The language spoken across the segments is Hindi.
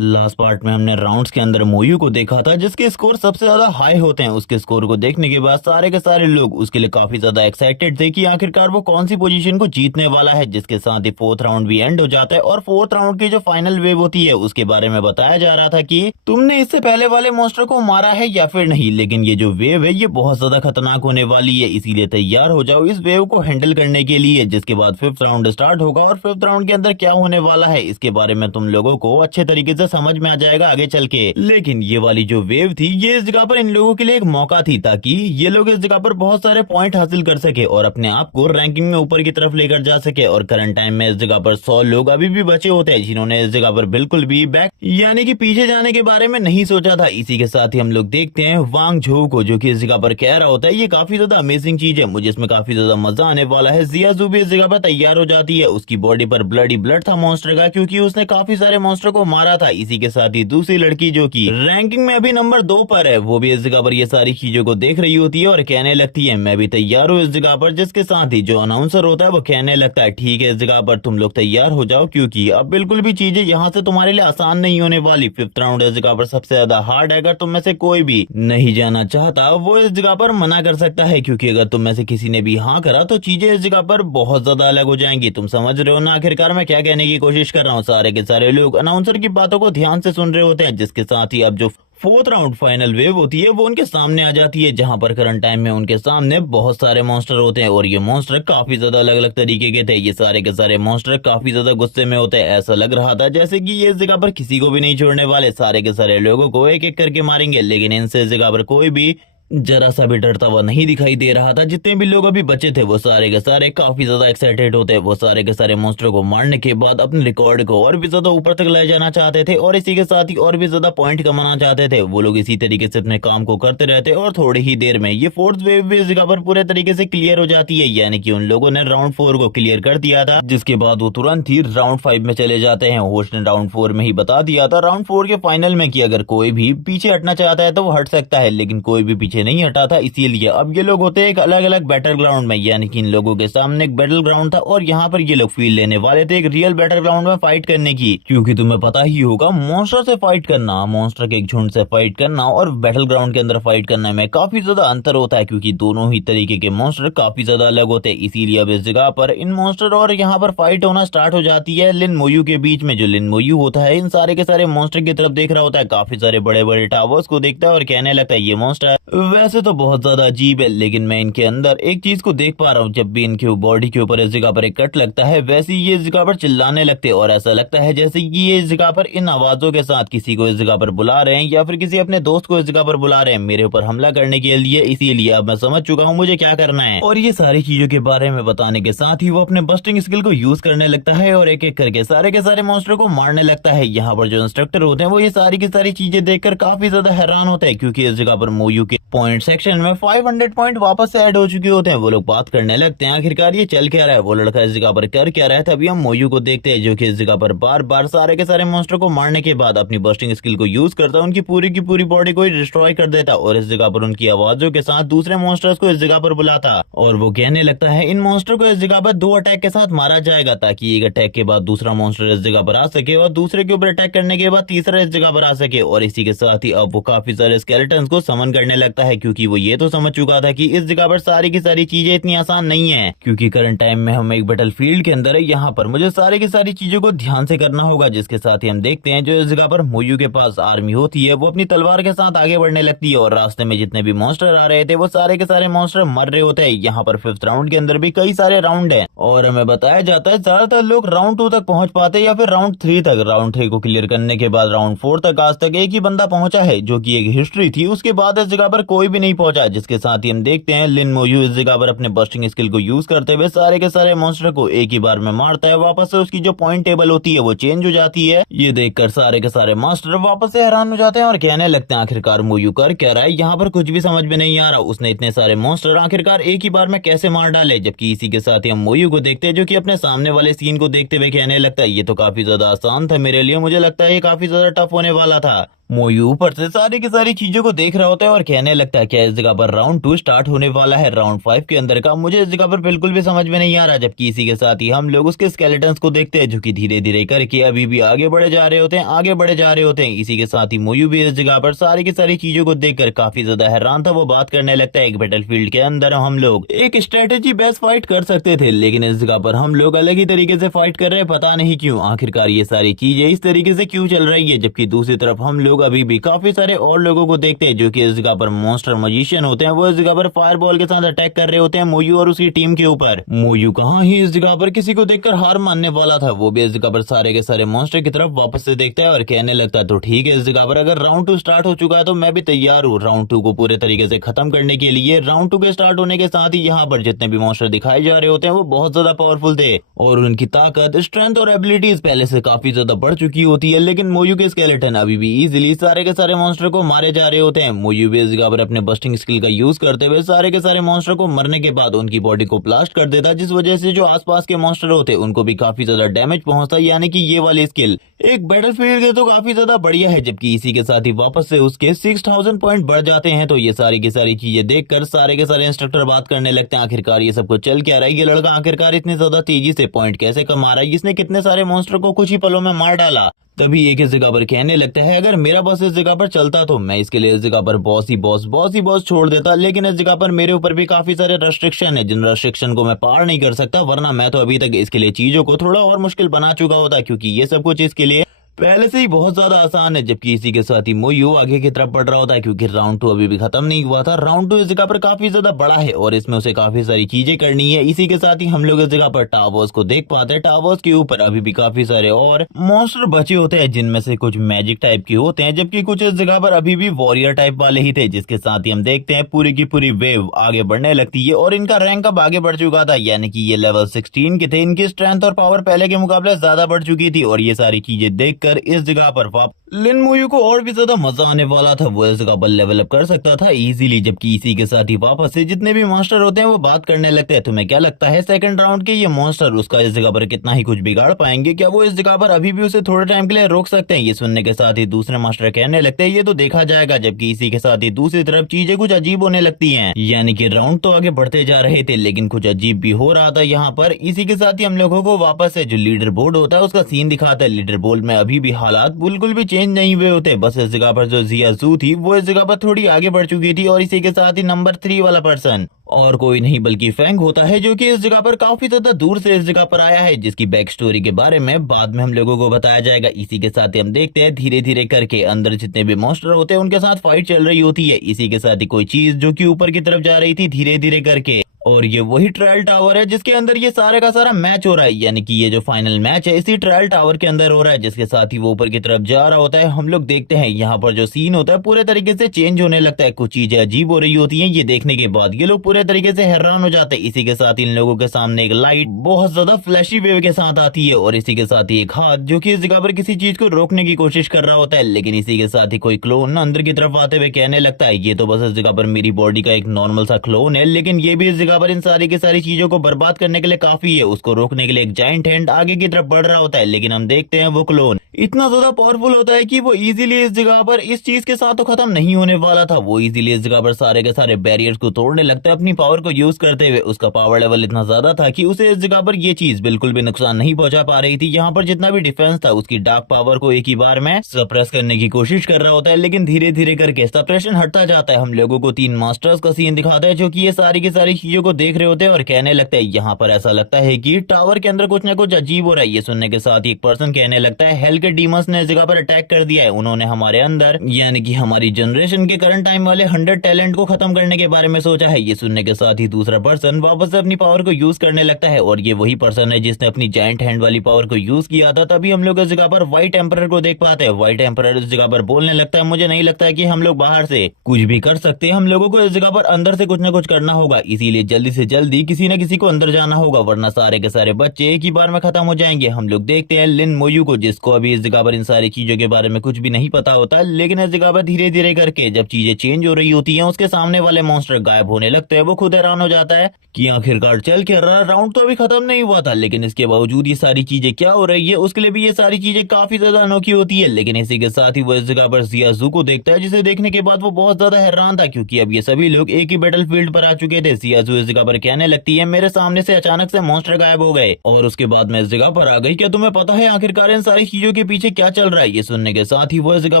लास्ट पार्ट में हमने राउंड्स के अंदर मोयू को देखा था जिसके स्कोर सबसे ज्यादा हाई होते हैं। उसके स्कोर को देखने के बाद सारे के सारे लोग उसके लिए काफी ज्यादा एक्साइटेड थे कि आखिरकार वो कौन सी पोजीशन को जीतने वाला है। जिसके साथ ही फोर्थ राउंड भी एंड हो जाता है और फोर्थ राउंड की जो फाइनल वेव होती है उसके बारे में बताया जा रहा था कि तुमने इससे पहले वाले मॉन्स्टर को मारा है या फिर नहीं, लेकिन ये जो वेव है ये बहुत ज्यादा खतरनाक होने वाली है, इसीलिए तैयार हो जाओ इस वेव को हैंडल करने के लिए। जिसके बाद फिफ्थ राउंड स्टार्ट होगा और फिफ्थ राउंड के अंदर क्या होने वाला है इसके बारे में तुम लोगों को अच्छे तरीके से समझ में आ जाएगा आगे चल के। लेकिन ये वाली जो वेव थी ये इस जगह पर इन लोगों के लिए एक मौका थी ताकि ये लोग इस जगह पर बहुत सारे पॉइंट हासिल कर सके और अपने आप को रैंकिंग में ऊपर की तरफ लेकर जा सके। और करंट टाइम में इस जगह पर 100 लोग अभी भी बचे होते हैं जिन्होंने इस जगह पर बिल्कुल भी बैक यानी कि पीछे जाने के बारे में नहीं सोचा था। इसी के साथ ही हम लोग देखते हैं वांग झो को, जो कि इस जगह पर कह रहा होता है ये काफी ज्यादा अमेजिंग चीज है, मुझे इसमें काफी ज्यादा मजा आने वाला है। जियाजू भी इस जगह पर तैयार हो जाती है, उसकी बॉडी पर ब्लड ही ब्लड था मॉन्स्टर का क्योंकि उसने काफी सारे मॉन्स्टर को मारा था। इसी के साथ ही दूसरी लड़की जो कि रैंकिंग में अभी नंबर 2 पर है वो भी इस जगह पर ये सारी चीजों को देख रही होती है और कहने लगती है मैं भी तैयार हूँ इस जगह पर। जिसके साथ ही जो अनाउंसर होता है वो कहने लगता है ठीक है इस जगह पर तुम लोग तैयार हो जाओ क्योंकि अब बिल्कुल भी चीजें यहाँ से तुम्हारे लिए आसान नहीं होने वाली। फिफ्थ राउंड इस जगह पर सबसे ज्यादा हार्ड है, अगर तुम में से कोई भी नहीं जाना चाहता वो इस जगह पर मना कर सकता है क्योंकि अगर तुम में से किसी ने भी हाँ करा तो चीजें इस जगह पर बहुत ज्यादा अलग हो जाएंगी। तुम समझ रहे हो ना आखिरकार मैं क्या कहने की कोशिश कर रहा हूँ। सारे के सारे लोग अनाउंसर की बातों को ध्यान से सुन रहे होते हैं। जिसके साथ ही अब जो फोर्थ राउंड फाइनल वेव होती है वो उनके सामने आ जाती है जहां पर करंट टाइम में उनके सामने बहुत सारे मॉन्स्टर होते हैं और ये मॉन्स्टर काफी ज्यादा अलग अलग तरीके के थे। ये सारे के सारे मॉन्स्टर काफी ज्यादा गुस्से में होते हैं, ऐसा लग रहा था जैसे कि ये इस जगह पर किसी को भी नहीं छोड़ने वाले, सारे के सारे लोगों को एक एक करके मारेंगे। लेकिन इनसे इस जगह पर कोई भी जरा सा भी डरता हुआ नहीं दिखाई दे रहा था। जितने भी लोग अभी बचे थे वो सारे के सारे काफी ज्यादा एक्साइटेड होते, वो सारे के सारे मॉन्स्टर को मारने के बाद अपने रिकॉर्ड को और भी ज्यादा ऊपर तक ले जाना चाहते थे और इसी के साथ ही और भी ज्यादा पॉइंट कमाना चाहते थे। वो लोग इसी तरीके से अपने काम को करते रहते और थोड़ी ही देर में ये फोर्थ वेव भी इस जगह पर पूरे तरीके से क्लियर हो जाती है, यानी कि उन लोगों ने राउंड 4 को क्लियर कर दिया था। जिसके बाद वो तुरंत ही राउंड 5 में चले जाते हैं। होस्ट ने राउंड 4 में ही बता दिया था राउंड 4 के फाइनल में कि अगर कोई भी पीछे हटना चाहता है तो वो हट सकता है, लेकिन कोई भी पीछे नहीं हटा था। इसीलिए अब ये लोग होते हैं एक अलग अलग बैटल ग्राउंड में, यानी कि इन लोगों के सामने एक बैटल ग्राउंड था और यहाँ पर ये लोग फील लेने वाले थे एक रियल बैटल ग्राउंड में फाइट करने की। क्योंकि तुम्हें पता ही होगा मॉन्स्टर से फाइट करना, मॉन्स्टर के एक झुंड से फाइट करना और बैटल ग्राउंड के अंदर फाइट करने में काफी ज्यादा अंतर होता है क्योंकि दोनों ही तरीके के मॉन्स्टर काफी ज्यादा अलग होते हैं। इसीलिए अब इस जगह पर इन मॉन्स्टर और यहाँ पर फाइट होना स्टार्ट हो जाती है लिन मोयू के बीच में। जो लिन मोयू होता है इन सारे के सारे मॉन्स्टर की तरफ देख रहा होता है, काफी सारे बड़े बड़े टावर्स को देखता है और कहने लगता है ये मॉन्स्टर वैसे तो बहुत ज्यादा अजीब है लेकिन मैं इनके अंदर एक चीज को देख पा रहा हूँ, जब भी इनके बॉडी के ऊपर इस जगह पर एक कट लगता है वैसे ही ये इस जगह पर चिल्लाने लगते और ऐसा लगता है जैसे कि ये इस जगह पर इन आवाजों के साथ किसी को इस जगह पर बुला रहे हैं या फिर किसी अपने दोस्त को इस जगह पर बुला रहे हैं मेरे ऊपर हमला करने के लिए। इसीलिए अब मैं समझ चुका हूँ मुझे क्या करना है और ये सारी चीजों के बारे में बताने के साथ ही वो अपने बस्टिंग स्किल को यूज करने लगता है और एक एक करके सारे के सारे मॉन्स्टर को मारने लगता है। यहाँ पर जो इंस्ट्रक्टर होते हैं वो ये सारी की सारी चीजें देखकर काफी ज्यादा हैरान होते हैं क्योंकि इस जगह पर मोयू के पॉइंट सेक्शन में 500 पॉइंट वापस से ऐड हो चुके होते हैं। वो लोग बात करने लगते हैं आखिरकार ये चल क्या रहा है, वो लड़का इस जगह पर कर क्या रहा है। तभी हम मोयू को देखते हैं जो कि इस जगह पर बार बार सारे के सारे मॉन्स्टर को मारने के बाद अपनी बस्टिंग स्किल को यूज करता, उनकी पूरी की पूरी बॉडी को डिस्ट्रॉय कर देता और इस जगह पर उनकी आवाजों के साथ दूसरे मॉन्स्टर्स को इस जगह पर बुलाता और वो कहने लगता है इन मॉन्स्टर को इस जगह पर 2 अटैक के साथ मारा जाएगा ताकि एक अटैक के बाद दूसरा मॉन्स्टर इस जगह पर आ सके और दूसरे के ऊपर अटैक करने के बाद तीसरा इस जगह पर आ सके। और इसी के साथ ही अब वो काफी सारे स्केलेटन्स को समन करने लगता है क्योंकि वो ये तो समझ चुका था कि इस जगह पर सारी की सारी चीजें इतनी आसान नहीं है क्योंकि करंट टाइम में हम एक बैटल फील्ड के अंदर है, यहाँ पर मुझे सारी की सारी चीजों को ध्यान से करना होगा। जिसके साथ ही हम देखते हैं जो इस जगह पर मोयू के पास आर्मी होती है वो अपनी तलवार के साथ आगे बढ़ने लगती है और रास्ते में जितने भी मॉन्स्टर आ रहे थे वो सारे के सारे मॉन्स्टर मर रहे होते हैं। यहाँ पर फिफ्थ राउंड के अंदर भी कई सारे राउंड है और हमें बताया जाता है ज्यादातर लोग राउंड 2 तक पहुंच पाते या फिर राउंड 3 तक। राउंड 3 को क्लियर करने के बाद राउंड 4 तक आज तक एक ही बंदा पहुंचा है जो कि एक हिस्ट्री थी, उसके बाद इस जगह पर कोई भी नहीं पहुंचा। जिसके साथ ही हम देखते हैं लिन मोयू इस जगह पर अपने बस्टिंग स्किल को यूज करते हुए सारे के सारे मॉन्स्टर को एक ही बार में मारता है। वापस से उसकी जो पॉइंट टेबल होती है वो चेंज हो जाती है। ये देखकर सारे के सारे मास्टर वापस से हैरान हो जाते हैं और कहने लगते हैं आखिरकार मोयू कर क्या रहा है, यहाँ पर कुछ भी समझ में नहीं आ रहा, उसने इतने सारे मॉन्स्टर आखिरकार एक ही बार में कैसे मार डाले। जबकि इसी के साथ ही हम मोयू को देखते हैं जो कि अपने सामने वाले सीन को देखते हुए कहने लगता है ये तो काफी ज्यादा आसान था मेरे लिए, मुझे लगता है ये काफी ज्यादा टफ होने वाला था। मोयू ऊपर से सारी की सारी चीजों को देख रहा होता है और कहने लगता है क्या इस जगह पर राउंड 2 स्टार्ट होने वाला है राउंड 5 के अंदर का। मुझे इस जगह पर बिल्कुल भी समझ में नहीं आ रहा। जबकि इसी के साथ ही हम लोग उसके स्केलेटन्स को देखते हैं जो कि धीरे धीरे करके अभी भी आगे बढ़े जा रहे होते हैं, आगे बढ़े जा रहे होते हैं। इसी के साथ ही मोयू भी इस जगह पर सारी की सारी चीजों को देखकर काफी ज्यादा हैरान था। वो बात करने लगता है एक बैटलफील्ड के अंदर हम लोग एक स्ट्रेटेजी बेस्ड फाइट कर सकते थे, लेकिन इस जगह पर हम लोग अलग ही तरीके से फाइट कर रहे हैं। पता नहीं क्यों, आखिरकार ये सारी चीजें इस तरीके से क्यों चल रही है। जबकि दूसरी तरफ हम लोग अभी भी काफी सारे और लोगों को देखते हैं जो कि इस जगह पर मॉन्स्टर मजिशियन होते हैं। वो इस जगह पर फायरबॉल के साथ अटैक कर रहे होते हैं मोयू और उसकी टीम के ऊपर। मोयू कहाँ ही इस जगह पर किसी को देखकर हार मानने वाला था। वो भी इस जगह पर सारे के सारे मॉन्स्टर की तरफ वापस से देखता है और कहने लगता है तो ठीक है, इस जगह पर अगर राउंड 2 स्टार्ट हो चुका है तो मैं भी तैयार हूँ राउंड 2 को पूरे तरीके से खत्म करने के लिए। राउंड 2 के स्टार्ट होने के साथ ही यहाँ पर जितने भी मॉन्स्टर दिखाए जा रहे होते हैं वो बहुत ज्यादा पावरफुल थे और उनकी ताकत, स्ट्रेंथ और एबिलिटीज पहले से काफी ज्यादा बढ़ चुकी होती है। लेकिन मोयू के स्केलेटन अभी भी इजीली सारे के सारे मॉन्स्टर को मारे जा रहे होते हैं। मोयू भी इस जगह पर अपने बस्टिंग स्किल का यूज करते हुए सारे के सारे मॉन्स्टर को मरने के बाद उनकी बॉडी को ब्लास्ट कर देता, जिस वजह से जो आसपास के मॉन्स्टर होते उनको भी काफी ज्यादा डैमेज पहुंचता। यानी कि ये वाली स्किल एक बैटलफील्ड के तो काफी ज्यादा बढ़िया है। जबकि इसी के साथ ही वापस से उसके 6000 पॉइंट बढ़ जाते हैं। तो ये सारी की सारी चीजें देखकर सारे के सारे इंस्ट्रक्टर बात करने लगते हैं आखिरकार ये सब कुछ चल क्या रहा है, ये लड़का आखिरकार इतनी ज्यादा तेजी से पॉइंट कैसे कमा रहा है, इसने कितने सारे मॉन्स्टर को कुछ ही पलों में मार डाला। तभी एक इस जगह पर कहने लगता है अगर मेरा बॉस इस जगह पर चलता तो मैं इसके लिए इस जगह पर बॉस छोड़ देता, लेकिन इस जगह पर मेरे ऊपर भी काफी सारे रेस्ट्रिक्शन है जिन रेस्ट्रिक्शन को मैं पार नहीं कर सकता, वरना मैं तो अभी तक इसके लिए चीजों को थोड़ा और मुश्किल बना चुका होता, क्योंकि ये सब कुछ इसके लिए पहले से ही बहुत ज्यादा आसान है। जबकि इसी के साथ ही मोयू आगे की तरफ बढ़ रहा होता है क्योंकि राउंड 2 अभी भी खत्म नहीं हुआ था। राउंड 2 इस जगह पर काफी ज्यादा बड़ा है और इसमें उसे काफी सारी चीजें करनी है। इसी के साथ ही हम लोग इस जगह पर टावर्स को देख पाते हैं। टावर्स के ऊपर अभी भी काफी सारे और मॉन्स्टर बचे होते हैं जिनमें से कुछ मैजिक टाइप के होते हैं, जबकि कुछ इस जगह पर अभी भी वॉरियर टाइप वाले ही थे। जिसके साथ ही हम देखते हैं पूरी की पूरी वेव आगे बढ़ने लगती है और इनका रैंक अब आगे बढ़ चुका था, यानी कि ये लेवल 16 के थे। इनकी स्ट्रेंथ और पावर पहले के मुकाबले ज्यादा बढ़ चुकी थी और ये सारी चीजें देखकर इस जगह पर लिन मोयू को और भी ज्यादा मजा आने वाला था। वो इस जगह पर लेवल अप कर सकता था इजीली। जबकि इसी के साथ ही वापस से जितने भी मॉन्स्टर होते हैं वो बात करने लगते हैं। तुम्हें क्या लगता है सेकंड राउंड के ये मॉन्स्टर उसका इस जगह पर कितना ही कुछ बिगाड़ पाएंगे? क्या वो इस जगह पर अभी भी उसे थोड़े टाइम के लिए रोक सकते हैं? ये सुनने के साथ ही दूसरे मास्टर कहने लगते हैं ये तो देखा जाएगा। जबकि इसी के साथ ही दूसरी तरफ चीजें कुछ अजीब होने लगती है, यानी कि राउंड तो आगे बढ़ते जा रहे थे लेकिन कुछ अजीब भी हो रहा था यहाँ पर। इसी के साथ ही हम लोगों को वापस से जो लीडर बोर्ड होता है उसका सीन दिखाता है। लीडर बोर्ड में अभी भी हालात बिल्कुल भी चेंज नहीं हुए होते। बस इस जगह पर जो जियाजू थी वो इस जगह पर थोड़ी आगे बढ़ चुकी थी और इसी के साथ ही नंबर 3 वाला पर्सन और कोई नहीं बल्कि फैंग होता है जो कि इस जगह पर काफी ज्यादा दूर से इस जगह पर आया है, जिसकी बैक स्टोरी के बारे में बाद में हम लोगों को बताया जाएगा। इसी के साथ ही हम देखते हैं धीरे धीरे करके अंदर जितने भी मॉन्स्टर होते हैं उनके साथ फाइट चल रही होती है। इसी के साथ ही कोई चीज जो कि ऊपर की तरफ जा रही थी धीरे धीरे करके, और ये वही ट्रायल टावर है जिसके अंदर ये सारे का सारा मैच हो रहा है, यानी कि ये जो फाइनल मैच है इसी ट्रायल टावर के अंदर हो रहा है। जिसके साथ ही वो ऊपर की तरफ जा रहा होता है। हम लोग देखते हैं यहाँ पर जो सीन होता है पूरे तरीके से चेंज होने लगता है, कुछ चीजें अजीब हो रही होती हैं। ये देखने के बाद ये लोग पूरे तरीके से हैरान हो जाते हैं। इसी के साथ इन लोगों के सामने एक लाइट बहुत ज्यादा फ्लैशी वेव के साथ आती है और इसी के साथ ही एक हाथ जो कि इस जगह पर किसी चीज को रोकने की कोशिश कर रहा होता है। लेकिन इसी के साथ ही कोई क्लोन अंदर की तरफ आते हुए कहने लगता है ये तो बस इस जगह पर मेरी बॉडी का एक नॉर्मल सा क्लोन है, लेकिन ये भी इस जगह पर इन सारी की सारी चीजों को बर्बाद करने के लिए काफी है। उसको रोकने के लिए एक जायंट हैंड आगे की तरफ बढ़ रहा होता है। लेकिन हम देखते हैं वो क्लोन इतना ज्यादा पावरफुल होता है कि वो इजीली इस जगह पर इस चीज के साथ तो खत्म नहीं होने वाला था। वो इजीली इस जगह पर सारे के सारे बैरियर्स को तोड़ने लगता है अपनी पावर को यूज करते हुए। उसका पावर लेवल इतना ज्यादा था कि उसे इस जगह पर ये चीज बिल्कुल भी नुकसान नहीं पहुंचा पा रही थी। यहाँ पर जितना भी डिफेंस था उसकी डार्क पावर को एक ही बार में सप्रेस करने की कोशिश कर रहा होता है, लेकिन धीरे धीरे करके सप्रेशन हटता जाता है। हम लोगों को 3 मास्टर्स का सीन दिखाता है जो कि ये सारी की सारी चीजों को देख रहे होते हैं और कहने लगता है यहाँ पर ऐसा लगता है कि टावर के अंदर कुछ न कुछ अजीब हो रहा है। ये सुनने के साथ ही एक पर्सन कहने लगता है हेल के डीमंस ने इस जगह पर अटैक कर दिया है। उन्होंने हमारे अंदर यानी कि हमारी जनरेशन के करंट टाइम वाले 100 टैलेंट को खत्म करने के बारे में सोचा है। ये सुनने के साथ ही दूसरा पर्सन वापस से अपनी पावर को यूज करने लगता है और ये वही पर्सन है जिसने अपनी जायंट हैंड वाली पावर को यूज किया था। तभी हम लोग इस जगह पर व्हाइट एम्परर को देख पाते हैं। व्हाइट एम्परर इस जगह पर बोलने लगता है मुझे नहीं लगता है कि हम लोग बाहर से कुछ भी कर सकते हैं, हम लोगों को इस जगह पर अंदर से कुछ न कुछ करना होगा। इसीलिए जल्दी से जल्दी किसी न किसी को अंदर जाना होगा, वरना सारे के सारे बच्चे एक ही बार में खत्म हो जाएंगे। हम लोग देखते हैं लिन मोयू को, जिसको अभी इस जगह पर इन सारी चीजों के बारे में कुछ भी नहीं पता होता, लेकिन इस जगह पर धीरे धीरे करके जब चीजें चेंज हो रही होती हैं, उसके सामने वाले मॉन्स्टर गायब होने लगते हैं। वो खुद हैरान हो जाता है कि आखिरकार चल क्या रहा, राउंड तो अभी खत्म नहीं हुआ था, लेकिन इसके बावजूद ये सारी चीजें क्या हो रही है। उसके लिए भी ये सारी चीजें काफी ज्यादा अनोखी होती है। लेकिन इसी के साथ ही वो इस जगह पर जियाजू को देखता है, जिसे देखने के बाद वो बहुत ज्यादा हैरान था, क्योंकि अब ये सभी लोग एक ही बैटलफील्ड पर आ चुके थे। जियाजू इस जगह पर कहने लगती है, मेरे सामने से अचानक से मॉन्स्टर गायब हो गए और उसके बाद मैं इस जगह पर आ गई। क्या तुम्हें पता है आखिरकार इन सारी चीजों के पीछे क्या चल रहा है? ये सुनने के साथ ही वो इस जगह